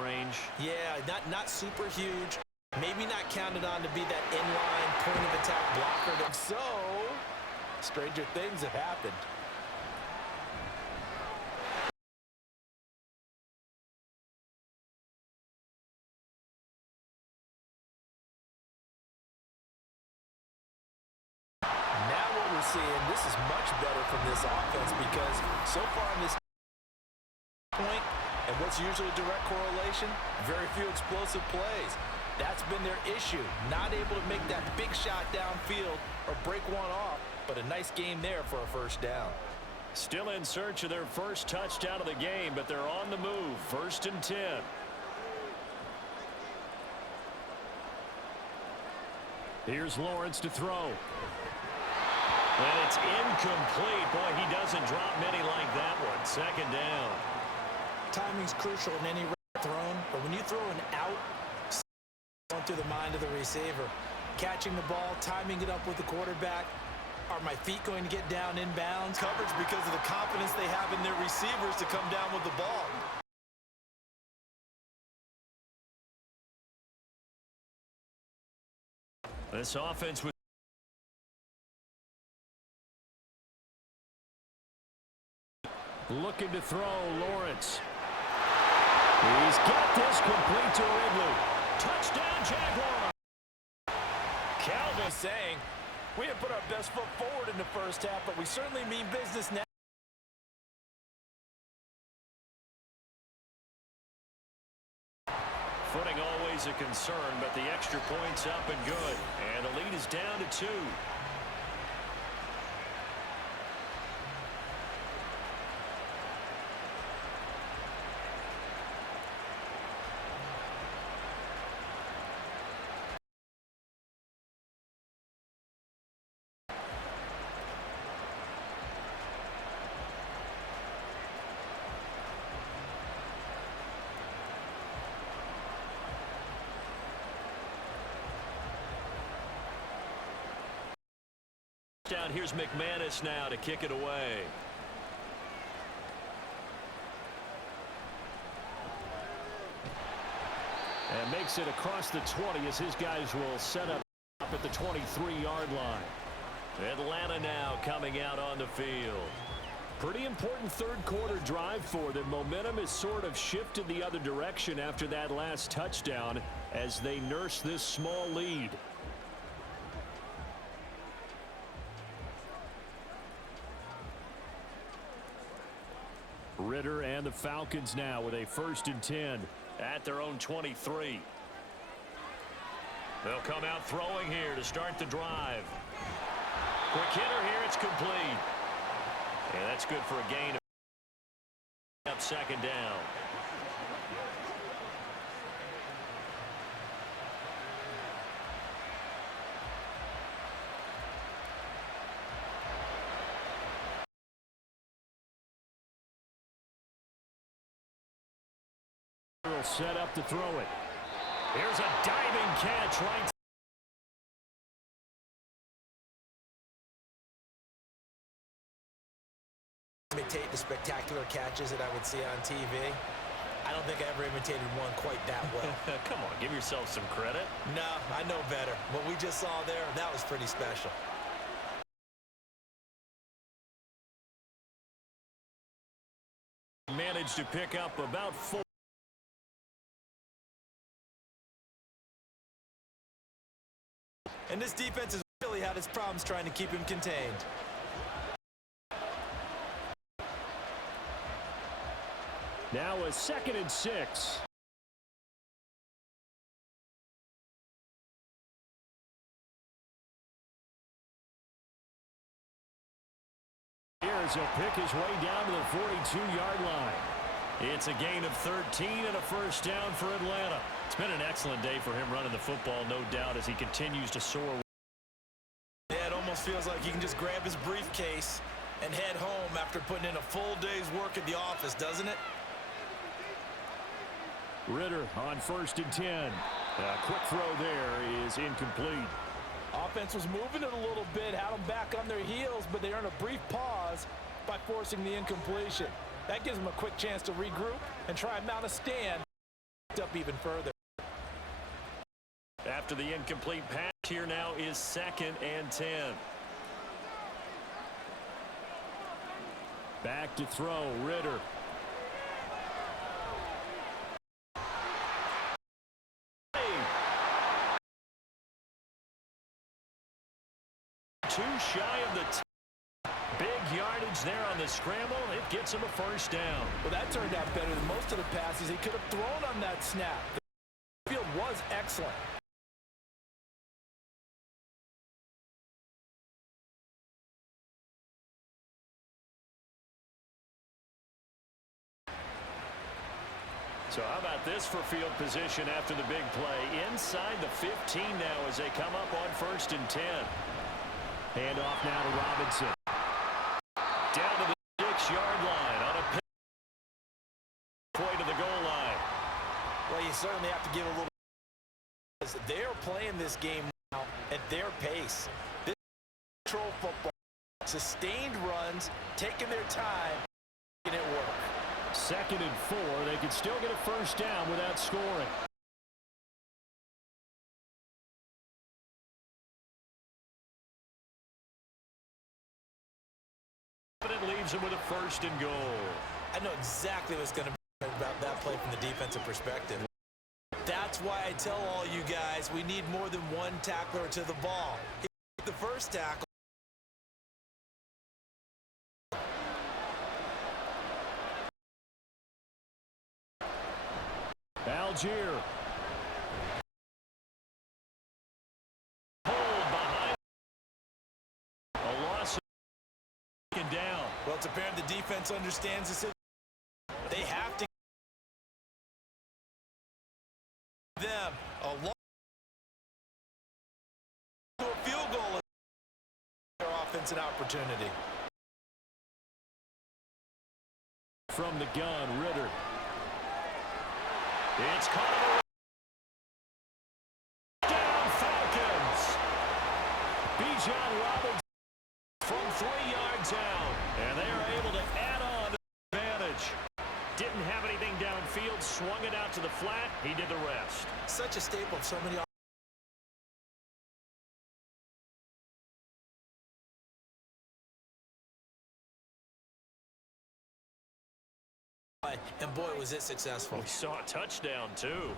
Range. Yeah, not super huge. Maybe not counted on to be that inline point of attack blocker. So, stranger things have happened. Now what we're seeing, this is much better from this offense because so far in this point, and what's usually a direct correlation, very few explosive plays. That's been their issue. Not able to make that big shot downfield or break one off, but a nice game there for a first down. Still in search of their first touchdown of the game, but they're on the move. 1st and 10. Here's Lawrence to throw. And it's incomplete. Boy, he doesn't drop many like that one. 2nd down. Timing's crucial in any route thrown, but when you throw an out, going through the mind of the receiver, catching the ball, timing it up with the quarterback. Are my feet going to get down in bounds? Coverage because of the confidence they have in their receivers to come down with the ball. This offense with looking to throw. Lawrence. He's got this complete to Ridley. Touchdown, Jaguars. Calvin saying, we didn't put our best foot forward in the first half, but we certainly mean business now. Footing always a concern, but the extra point's up and good. And the lead is down to 2. down. Here's McManus now to kick it away. And makes it across the 20 as his guys will set up at the 23-yard line. Atlanta now coming out on the field. Pretty important third-quarter drive for them. Momentum has sort of shifted the other direction after that last touchdown as they nurse this small lead. Ritter and the Falcons now with a 1st and 10 at their own 23. They'll come out throwing here to start the drive. Quick hitter here, it's complete. And that's good for a gain of 2nd down. Set up to throw it. Here's a diving catch right. Imitate the spectacular catches that I would see on TV. I don't think I ever imitated one quite that well. Come on, give yourself some credit. No, I know better. What we just saw there, that was pretty special. Managed to pick up about 4. And this defense has really had its problems trying to keep him contained. Now a 2nd and 6. Here's he'll pick his way down to the 42-yard line. It's a gain of 13 and a 1st down for Atlanta. It's been an excellent day for him running the football, no doubt, as he continues to soar. Yeah, it almost feels like he can just grab his briefcase and head home after putting in a full day's work at the office, doesn't it? Ritter on 1st and 10. A quick throw there is incomplete. Offense was moving it a little bit, had them back on their heels, but they earned a brief pause by forcing the incompletion. That gives them a quick chance to regroup and try and mount a stand up even further. After the incomplete pass, here now is 2nd and 10. Back to throw, Ritter. Too shy of the big yardage there on the scramble. It gets him a 1st down. Well, that turned out better than most of the passes he could have thrown on that snap. The field was excellent. So how about this for field position after the big play? Inside the 15 now as they come up on 1st and 10. Handoff now to Robinson. Down to the 6-yard line on a pick. Way to the goal line. Well, you certainly have to give a little. They're playing this game now at their pace. This is control football. Sustained runs, taking their time, making it work. 2nd and 4. They could still get a 1st down without scoring. But it leaves him with a 1st and goal. I know exactly what's going to be about that play from the defensive perspective. That's why I tell all you guys we need more than one tackler to the ball. The first tackle. Algier. Hold behind. A loss of down. Well, it's apparent the defense understands the situation. They have to give them a long to a field goal. Their offense an opportunity. From the gun, Ritter. It's caught. Down Falcons. Bijan Robinson. down, and they are able to add on to the advantage. Didn't have anything downfield, swung it out to the flat. He did the rest. Such a staple of so many. And boy, was it successful. We saw a touchdown, too.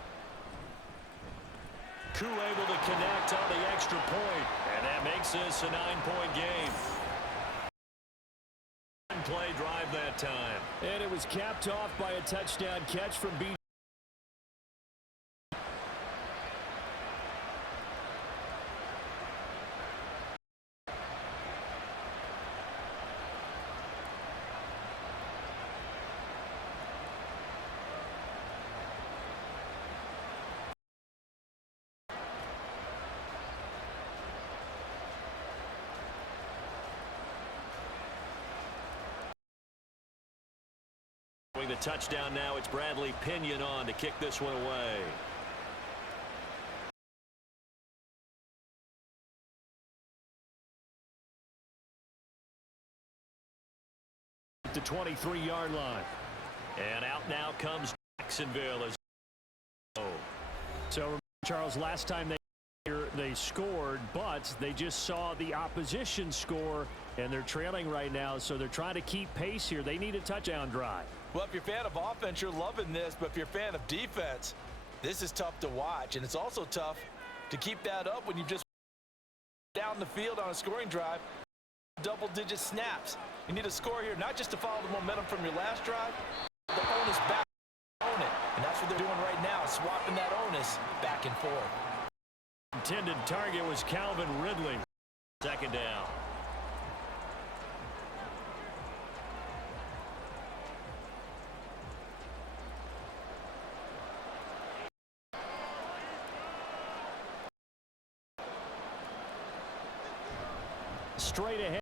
Koo able to connect on the extra point, and that makes this a 9-point game. Play drive that time. And it was capped off by a touchdown catch from B. The touchdown now. It's Bradley Pinion on to kick this one away. The 23-yard line. And out now comes Jacksonville. So, Charles, last time they scored, but they just saw the opposition score, and they're trailing right now, so they're trying to keep pace here. They need a touchdown drive. Well, if you're a fan of offense, you're loving this, but if you're a fan of defense, this is tough to watch, and it's also tough to keep that up when you just down the field on a scoring drive, double-digit snaps. You need a score here, not just to follow the momentum from your last drive, the onus back, own it, and that's what they're doing right now, swapping that onus back and forth. Intended target was Calvin Ridley. Second down. Straight ahead.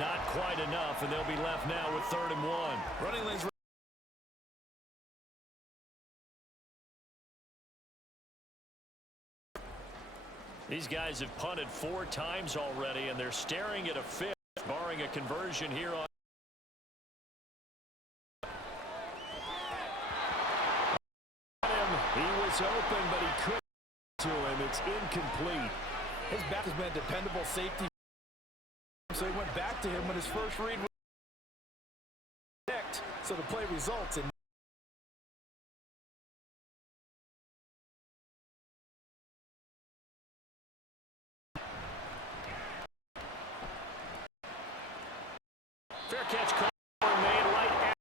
Not quite enough, and they'll be left now with 3rd and 1. Running lanes. These guys have punted 4 times already, and they're staring at a 5th, barring a conversion here on. He was open, but he couldn't to him. It's incomplete. His back has been a dependable safety. So he went back to him when his first read was picked. So the play results in fair catch call made right at.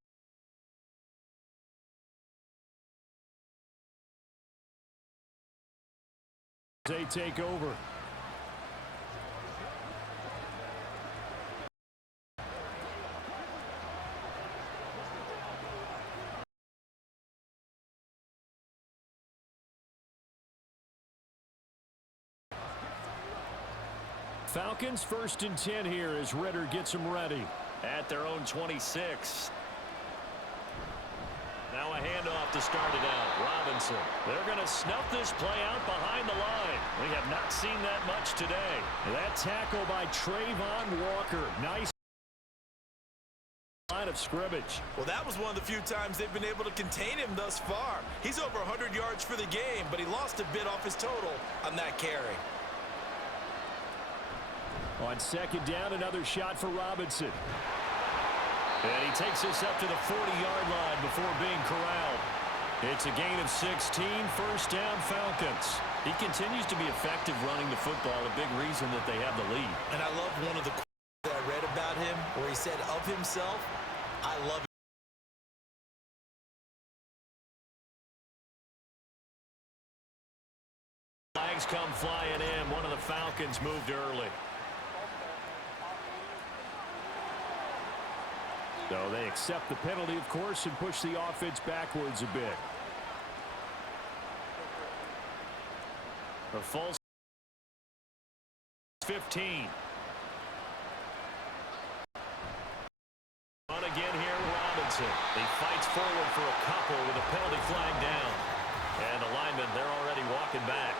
They take over. Falcons 1st and 10 here as Ritter gets them ready at their own 26. Now a handoff to start it out. Robinson. They're going to snuff this play out behind the line. We have not seen that much today. That tackle by Trayvon Walker. Nice line of scrimmage. Well, that was one of the few times they've been able to contain him thus far. He's over 100 yards for the game, but he lost a bit off his total on that carry. On 2nd down, another shot for Robinson. And he takes us up to the 40-yard line before being corralled. It's a gain of 16, 1st down Falcons. He continues to be effective running the football, a big reason that they have the lead. And I love one of the quotes that I read about him where he said of himself, I love it. Flags come flying in. One of the Falcons moved early. So they accept the penalty, of course, and push the offense backwards a bit. A false 15. On again here, Robinson. He fights forward for a couple with a penalty flag down. And the linemen, they're already walking back.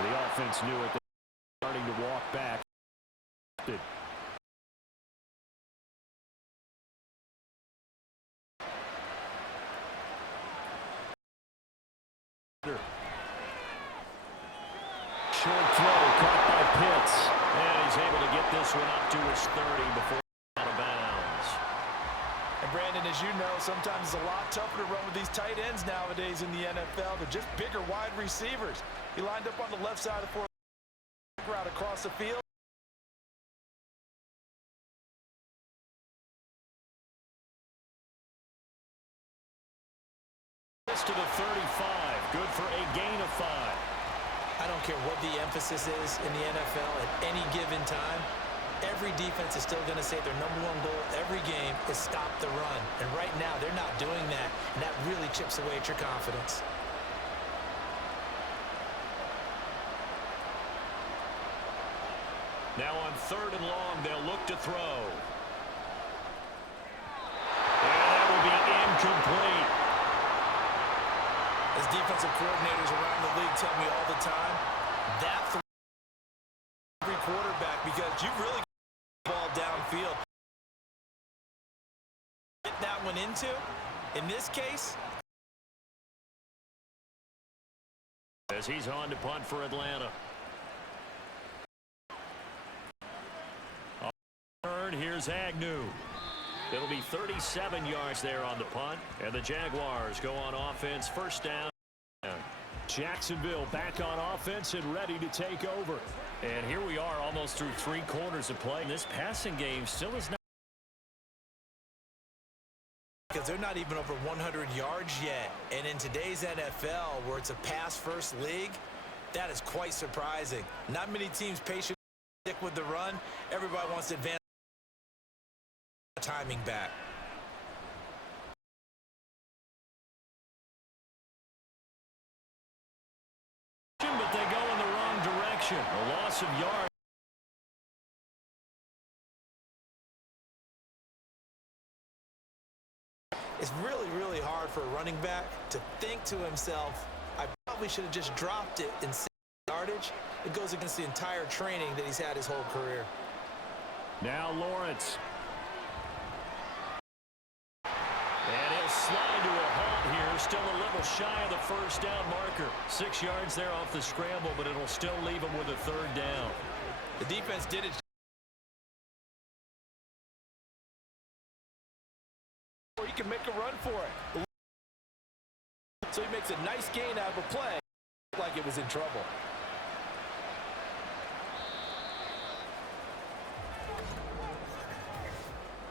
And the offense knew it. They're starting to walk back. Short throw caught by Pitts. And he's able to get this one up to his 30 before out of bounds. And Brandon, as you know, sometimes it's a lot tougher to run with these tight ends nowadays in the NFL. They're just bigger wide receivers. He lined up on the left side of the route across the field. This to the 35. Good for a gain of 5. I don't care what the emphasis is in the NFL at any given time. Every defense is still going to say their #1 goal every game is stop the run. And right now, they're not doing that, and that really chips away at your confidence. Now on 3rd and long, they'll look to throw. And that will be incomplete. As defensive coordinators around the league tell me all the time, that every quarterback, because you really get the ball downfield. Get that one into, in this case. As he's on to punt for Atlanta. Here's Agnew. It'll be 37 yards there on the punt, and the Jaguars go on offense, first down. Jacksonville back on offense and ready to take over. And here we are almost through 3 quarters of play. This passing game still is not. Because they're not even over 100 yards yet. And in today's NFL, where it's a pass-first league, that is quite surprising. Not many teams patient stick with the run. Everybody wants to advance timing back. But they go in the wrong direction. A loss of yards. It's really, really hard for a running back to think to himself, I probably should have just dropped it in yardage. It goes against the entire training that he's had his whole career. Now Lawrence. And he'll slide to a halt here. Still a little shy of the first down marker. 6 yards there off the scramble, but it'll still leave him with a 3rd down. The defense did it. Or he can make a run for it. So he makes a nice gain out of a play. Like it was in trouble.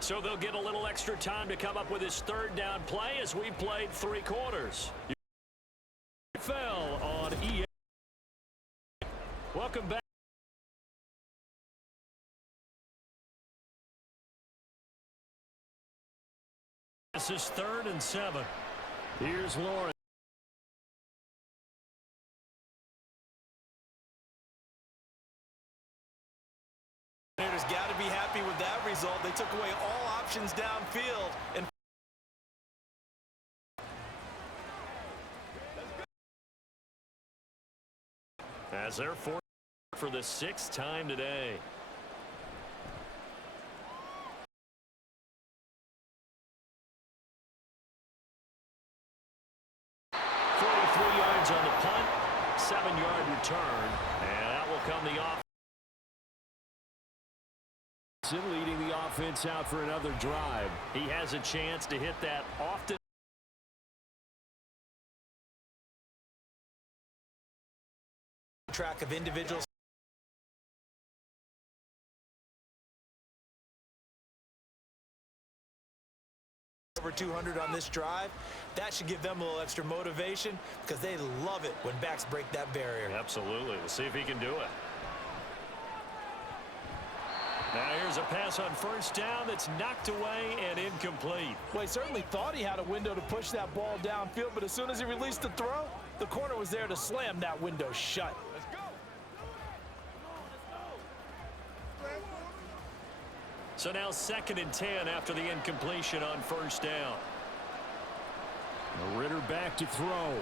So they'll get a little extra time to come up with his 3rd down play as we played 3 quarters. Fell on EA. Welcome back. This is 3rd and 7. Here's Lawrence. There's got to be happy with that result. They took away all options downfield. And as they're forced for the 6th time today. On the punt, 7-yard return, and that will come the offense. Leading the offense out for another drive. He has a chance to hit that often. Track of individuals. Over 200 on this drive. That should give them a little extra motivation because they love it when backs break that barrier. Absolutely. We'll see if he can do it. Now here's a pass on 1st down that's knocked away and incomplete. Well, he certainly thought he had a window to push that ball downfield, but as soon as he released the throw, the corner was there to slam that window shut. Let's go. So now 2nd and 10 after the incompletion on 1st down. Ritter back to throw.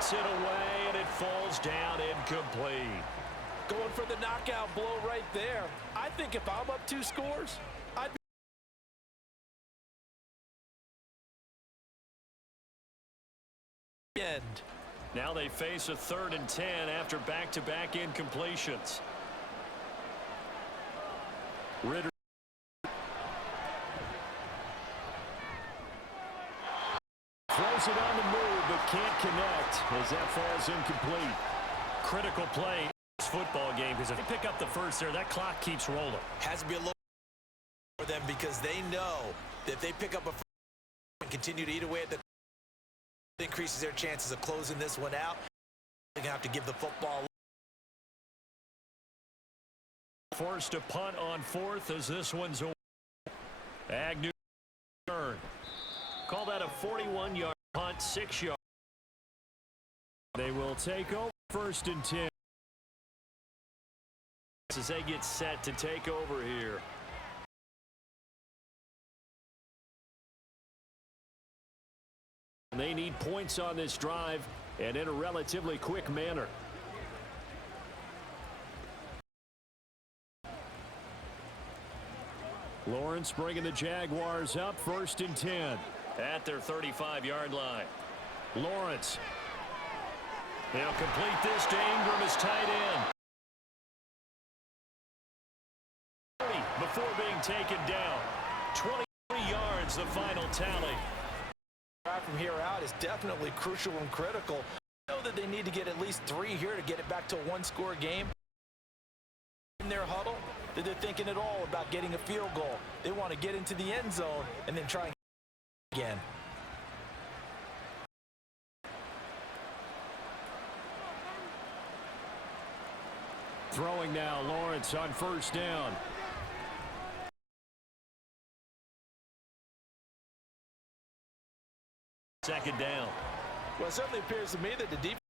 Hits it away, and it falls down incomplete. Going for the knockout blow right there. I think if I'm up 2 scores, I'd be end. Now they face a 3rd and 10 after back-to-back incompletions. Ritter. Throws it on the move, but can't connect as that falls incomplete. Critical play in this football game, because if they pick up the first there, that clock keeps rolling. Has to be a little for them because they know that if they pick up a first and continue to eat away at the increases their chances of closing this one out. They're going to have to give the football. Forced to punt on 4th as this one's over. Agnew turn. Call that a 41-yard punt, 6 yards. They will take over 1st and 10 as they get set to take over here. They need points on this drive and in a relatively quick manner. Lawrence bringing the Jaguars up 1st and 10 at their 35-yard line. Lawrence. They'll complete this to Ingram as tight end. Before being taken down. 23 yards the final tally. From here out is definitely crucial and critical. I know that they need to get at least 3 here to get it back to a 1-score game. In their huddle, that they're thinking at all about getting a field goal. They want to get into the end zone and then try again. Throwing now, Lawrence on 1st down. Second down. Well, it certainly appears to me that the defense,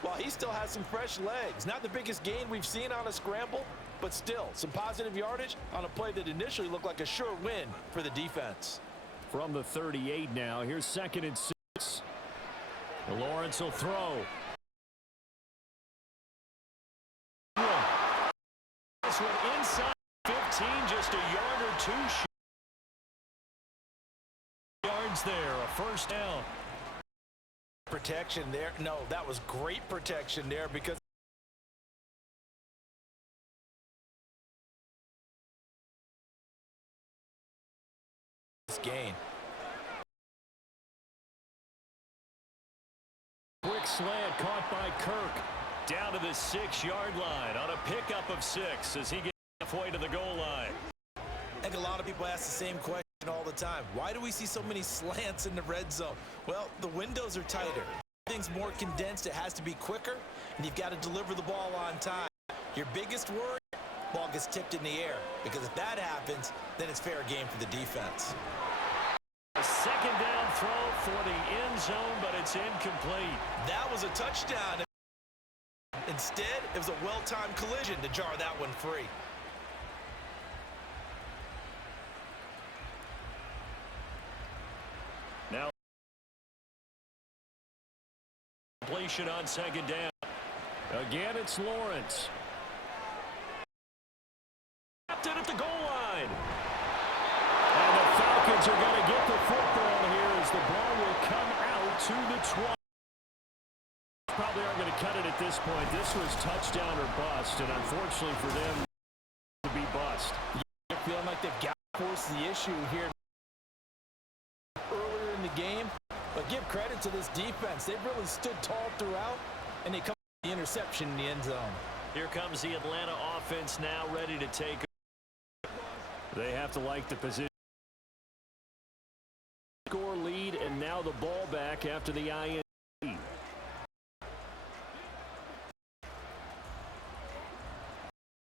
while he still has some fresh legs, not the biggest gain we've seen on a scramble, but still some positive yardage on a play that initially looked like a sure win for the defense. From the 38 now, here's 2nd and 6. Lawrence will throw. This one inside 15, just a yard or 2 yards there, a 1st down. Protection there. No, that was great protection there because this gain. Quick slant caught by Kirk. Down to the 6-yard line on a pickup of 6 as he gets halfway to the goal line. I think a lot of people ask the same question all the time. Why do we see so many slants in the red zone? Well, the windows are tighter. Everything's more condensed. It has to be quicker, and you've got to deliver the ball on time. Your biggest worry, ball gets tipped in the air, because if that happens, then it's fair game for the defense. A 2nd down throw for the end zone, but it's incomplete. That was a touchdown. Instead, it was a well-timed collision to jar that one free. Now, completion on 2nd down. Again, it's Lawrence. Tapped it at the goal line. And the Falcons are going to get the football here as the ball will come out to the 20. Probably aren't going to cut it at this point. This was touchdown or bust, and unfortunately for them, to be bust. They're feeling like they've got to force the issue here earlier in the game, but give credit to this defense. They've really stood tall throughout, and they come with the interception in the end zone. Here comes the Atlanta offense now ready to take over. They have to like the position. Score lead, and now the ball back after the INT.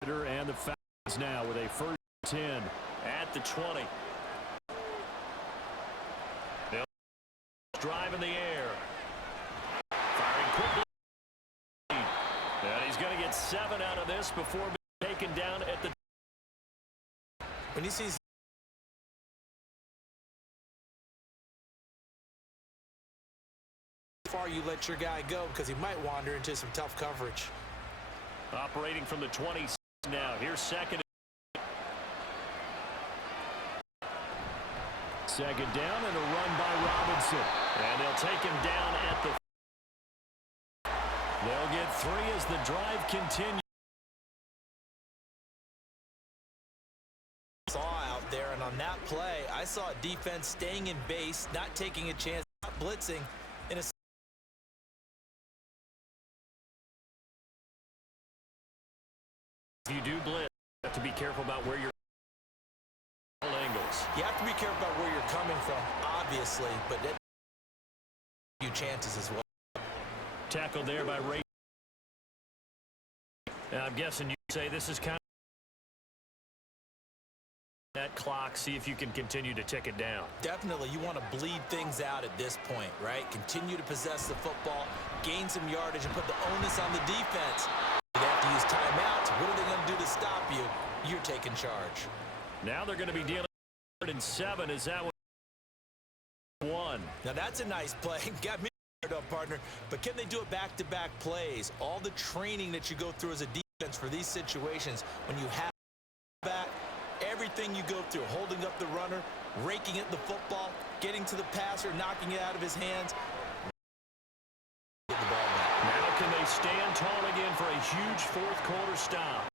And the Falcons now with a 1st and 10 at the 20. They'll drive in the air. Firing quickly. And he's going to get 7 out of this before being taken down at the. When he sees you let your guy go because he might wander into some tough coverage. Operating from the 20 now. Here's second. Second down and a run by Robinson. And they'll take him down at the... They'll get 3 as the drive continues. Saw out there, and on that play, I saw a defense staying in base, not taking a chance, not blitzing. In a If you do blitz, you have to be careful about where you're angles. You have to be careful about where you're coming from, obviously, but that few chances as well. Tackled there by Rainey. And I'm guessing you say this is kind of that clock, see if you can continue to tick it down. Definitely, you want to bleed things out at this point, right? Continue to possess the football, gain some yardage, and put the onus on the defense. They have to use timeouts. What are they going to do to stop you? You're taking charge. Now they're going to be dealing with 3rd and 7. Is that one? Now that's a nice play. Got me fired up, partner. But can they do it back-to-back plays? All the training that you go through as a defense for these situations, when you have back, everything you go through, holding up the runner, raking at the football, getting to the passer, knocking it out of his hands. Get the ball back. Now can they stand tall again for a huge 4th quarter stop?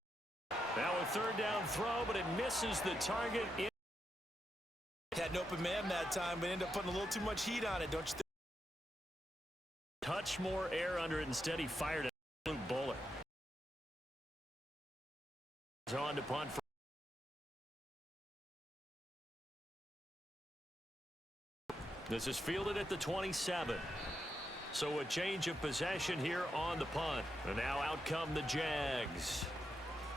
Now a 3rd down throw, but it misses the target. Had an open man that time, but ended up putting a little too much heat on it, don't you think? Touch more air under it. Instead, he fired a blue bullet. He's on to punt. This is fielded at the 27. So a change of possession here on the punt. And now out come the Jags.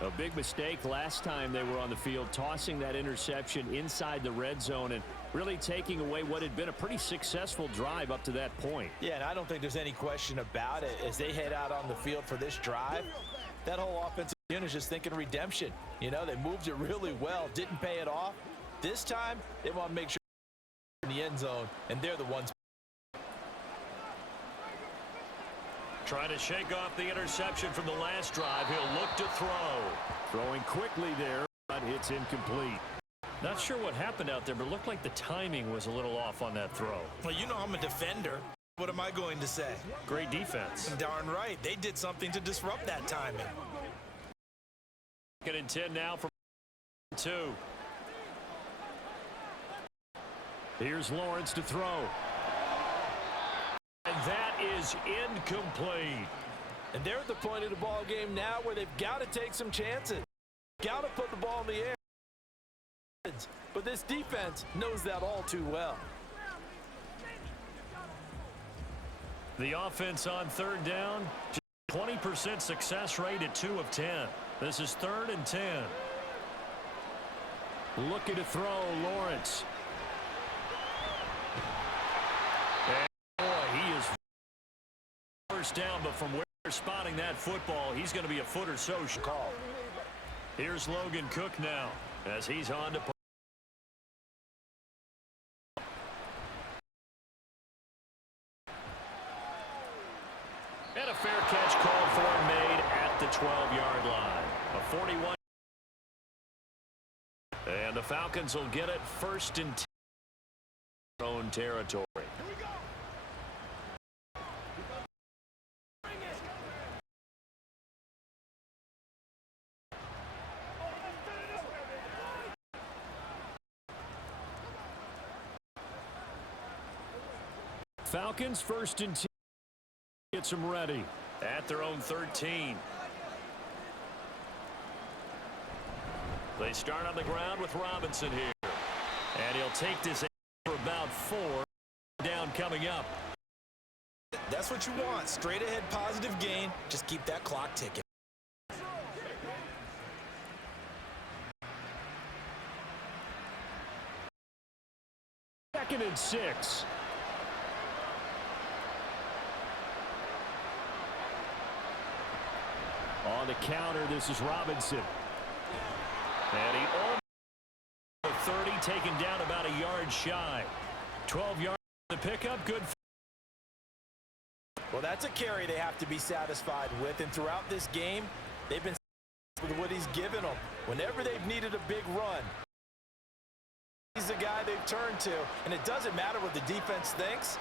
A big mistake last time they were on the field, tossing that interception inside the red zone and really taking away what had been a pretty successful drive up to that point. Yeah, and I don't think there's any question about it. As they head out on the field for this drive, that whole offensive unit is just thinking redemption. You know, they moved it really well, didn't pay it off. This time, they want to make sure in the end zone, and they're the ones. Trying to shake off the interception from the last drive. He'll look to throw. Throwing quickly there, but it's incomplete. Not sure what happened out there, but it looked like the timing was a little off on that throw. Well, you know I'm a defender. What am I going to say? Great defense. Darn right. They did something to disrupt that timing. 2nd and 10 now from 2. Here's Lawrence to throw. And that is incomplete. And they're at the point of the ball game now where they've got to take some chances. Got to put the ball in the air. But this defense knows that all too well. The offense on 3rd down, 20% success rate at 2 of 10. This is 3rd and 10. Looking to throw, Lawrence. First down, but from where they're spotting that football, he's going to be a foot or so call. Here's Logan Cook now as he's on to and a fair catch called for and made at the 12-yard line. A 41. And the Falcons will get it 1st and 10. Own territory. Falcons 1st and 10. Gets them ready at their own 13. They start on the ground with Robinson here. And he'll take this for about 4. Down coming up. That's what you want. Straight ahead positive gain. Just keep that clock ticking. Second and 6. On the counter, this is Robinson. And he almost 30, taken down about a yard shy. 12 yards to pick up, good. Well, that's a carry they have to be satisfied with, and throughout this game, they've been with what he's given them. Whenever they've needed a big run, he's the guy they've turned to, and it doesn't matter what the defense thinks.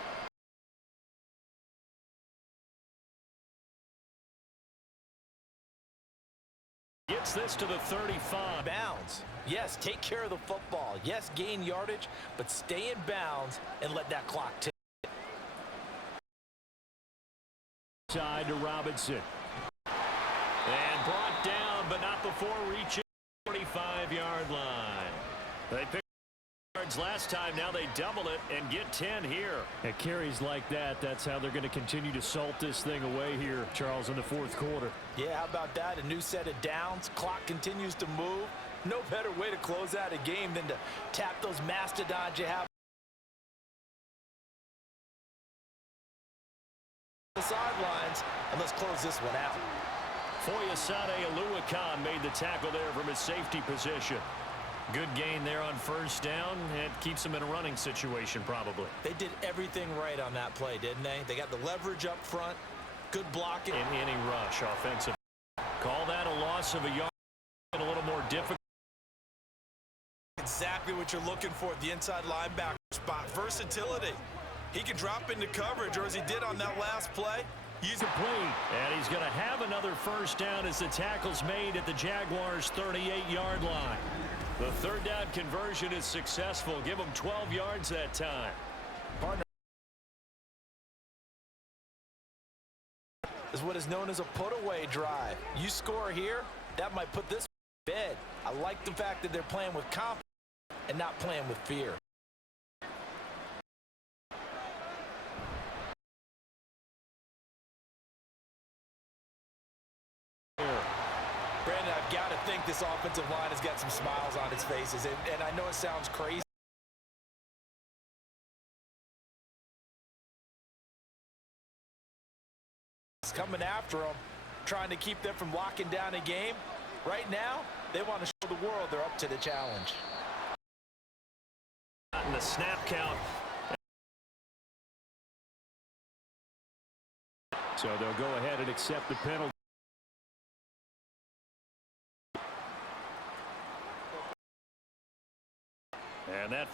Gets this to the 35. Bounds. Yes, take care of the football. Yes, gain yardage, but stay in bounds and let that clock tick. Side to Robinson. And brought down, but not before reaching the 45-yard line. They picked yards last time. Now they double it and get 10 here. At carries like that, that's how they're going to continue to salt this thing away here, Charles, in the fourth quarter. Yeah, how about that? A new set of downs. Clock continues to move. No better way to close out a game than to tap those mastodons you have. The sidelines, and let's close this one out. Foyesade Aluakan made the tackle there from his safety position. Good gain there on first down. It keeps them in a running situation probably. They did everything right on that play, didn't they? They got the leverage up front. Good blocking. In any rush offensive. Call that a loss of a yard. A little more difficult. Exactly what you're looking for at the inside linebacker spot. Versatility. He can drop into coverage, or as he did on that last play, he's complete. And he's going to have another first down as the tackle's made at the Jaguars' 38-yard line. The third down conversion is successful. Give them 12 yards that time. Partner is what is known as a put-away drive. You score here, that might put this to bed. I like the fact that they're playing with confidence and not playing with fear. Brandon, I've got to think this offensive line has got some smiles on its faces, and I know it sounds crazy. It's coming after them, trying to keep them from locking down a game. Right now, they want to show the world they're up to the challenge. In the snap count. So they'll go ahead and accept the penalty. And that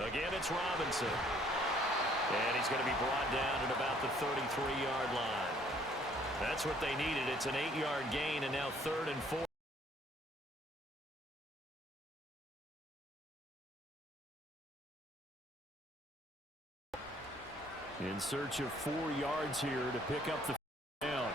again, it's Robinson. And he's going to be brought down at about the 33-yard line. That's what they needed. It's an 8-yard gain, and now 3rd and 4. In search of 4 yards here to pick up the down.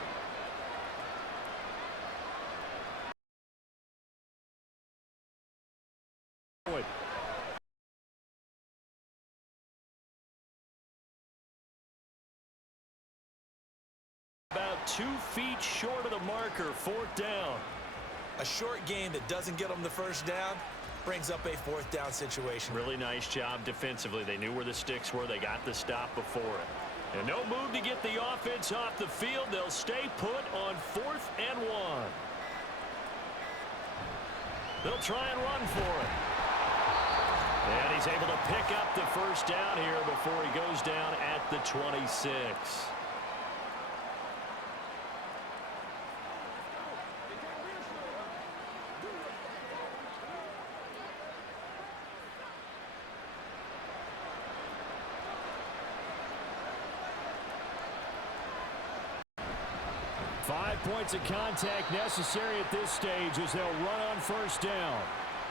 About 2 feet short of the marker, 4th down. A short gain that doesn't get them the first down brings up a 4th down situation. Really nice job defensively. They knew where the sticks were. They got the stop before it. And no move to get the offense off the field. They'll stay put on 4th and 1. They'll try and run for it. And he's able to pick up the first down here before he goes down at the 26. 5 points of contact necessary at this stage as they'll run on first down.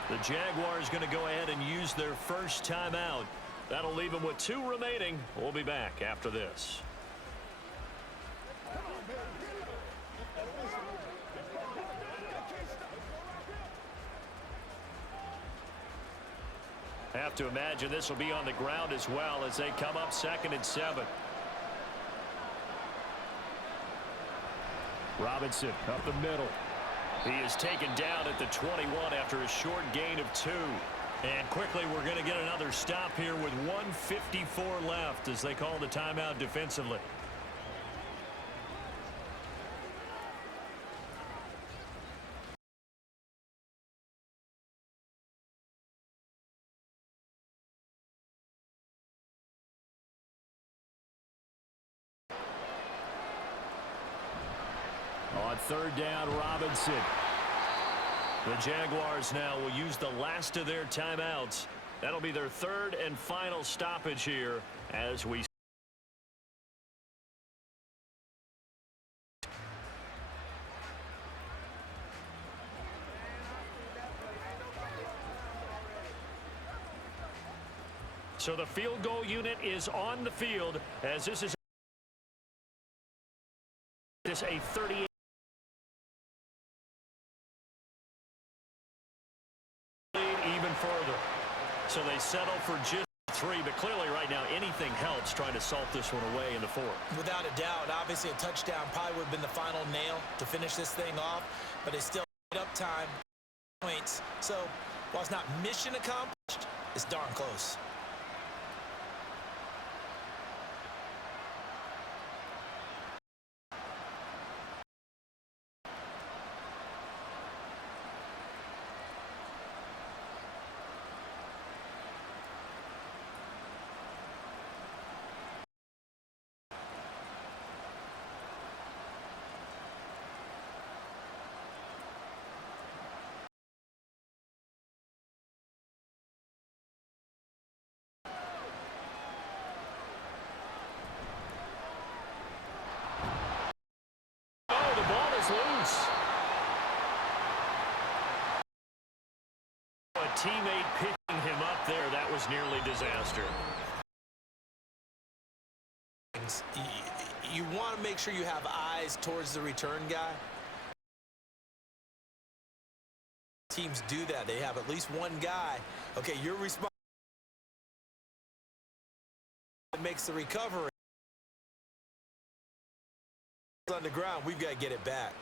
The Jaguars going to go ahead and use their first timeout. That'll leave them with 2 remaining. We'll be back after this. Have to imagine this will be on the ground as well as they come up 2nd and 7. Robinson up the middle. He is taken down at the 21 after a short gain of 2. And quickly we're going to get another stop here with 1:54 left as they call the timeout defensively. On third down, Robinson. The Jaguars now will use the last of their timeouts. That'll be their third and final stoppage here as we So the field goal unit is on the field as this is a 38. Even further. So they settle for just 3, but clearly right now anything helps trying to salt this one away in the fourth. Without a doubt, obviously a touchdown probably would have been the final nail to finish this thing off, but it's still up time points. So while it's not mission accomplished, it's darn close. Loose. A teammate picking him up there. That was nearly disaster. You want to make sure you have eyes towards the return guy. Teams do that. They have at least one guy. Okay, you're responsible. It makes the recovery. On the ground, we've got to get it back.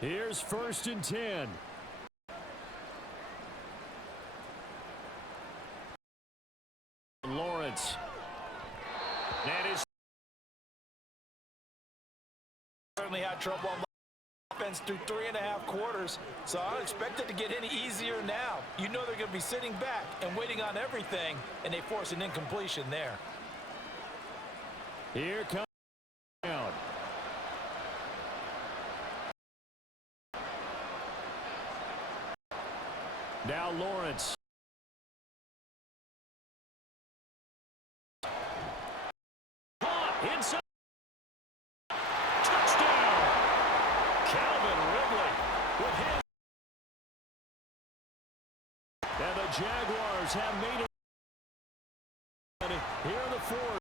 Here's 1st and 10. Lawrence. That is Certainly had trouble on offense through 3.5 quarters, so I don't expect it to get any easier now. You know they're going to be sitting back and waiting on everything, and they force an incompletion there. Here comes down. Now Lawrence. Inside. Touchdown. Calvin Ridley with his. And the Jaguars have made it here in the fourth.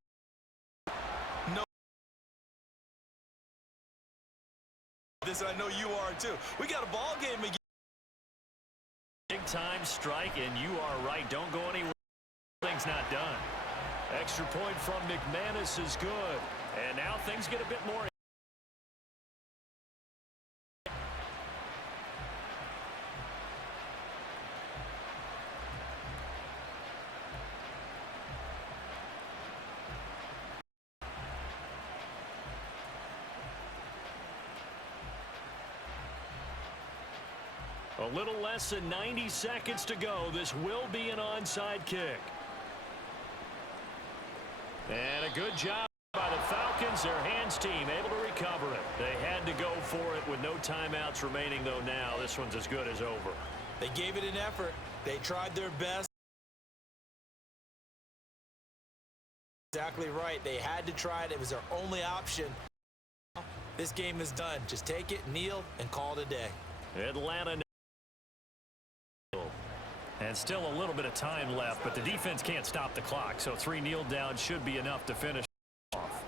No. This I know you are too. We got a ball game again. Big time strike, and you are right. Don't go anywhere. Things not done. Extra point from McManus is good. And now things get a bit more. A little less than 90 seconds to go. This will be an onside kick. And a good job by the Falcons, their hands team, able to recover it. They had to go for it with no timeouts remaining, though now this one's as good as over. They gave it an effort. They tried their best. Exactly right. They had to try it. It was their only option. This game is done. Just take it, kneel, and call it a day. Atlanta. And still a little bit of time left, but the defense can't stop the clock, so 3 kneel downs should be enough to finish off.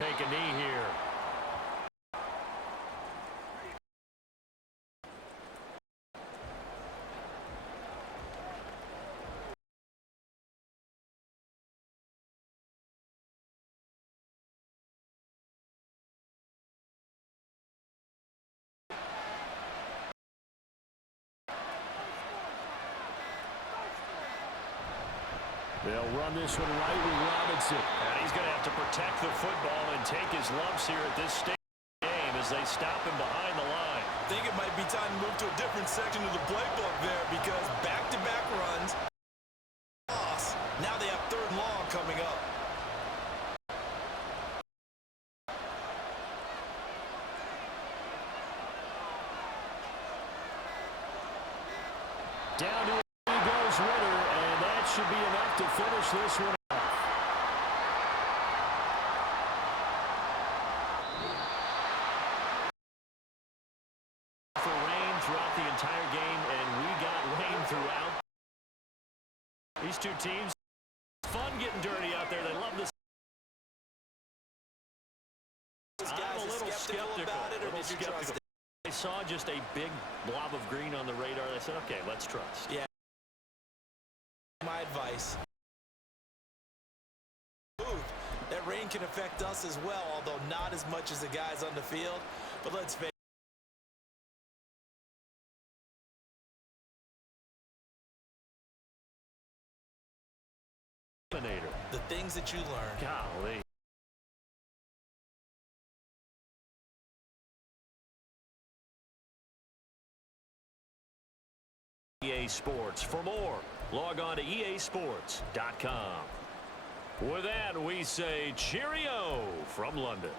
Take a knee here. They'll run this one right with Robinson. And he's going to have to protect the football and take his lumps here at this stage of the game as they stop him behind the line. I think it might be time to move to a different section of the playbook there because back-to-back runs. Now they have 3rd and long coming up. Down to he goes Ritter, and that should be enough to finish this one off. For rain throughout the entire game, and we got rain throughout. These two teams, fun getting dirty out there. They love this. I'm a little skeptical about it, or did you trust it? They saw just a big blob of green on the radar. They said, okay, let's trust. Yeah. My advice. That rain can affect us as well, although not as much as the guys on the field. But let's face it. The things that you learn. Golly. EA Sports. For more, log on to easports.com. With that, we say cheerio from London.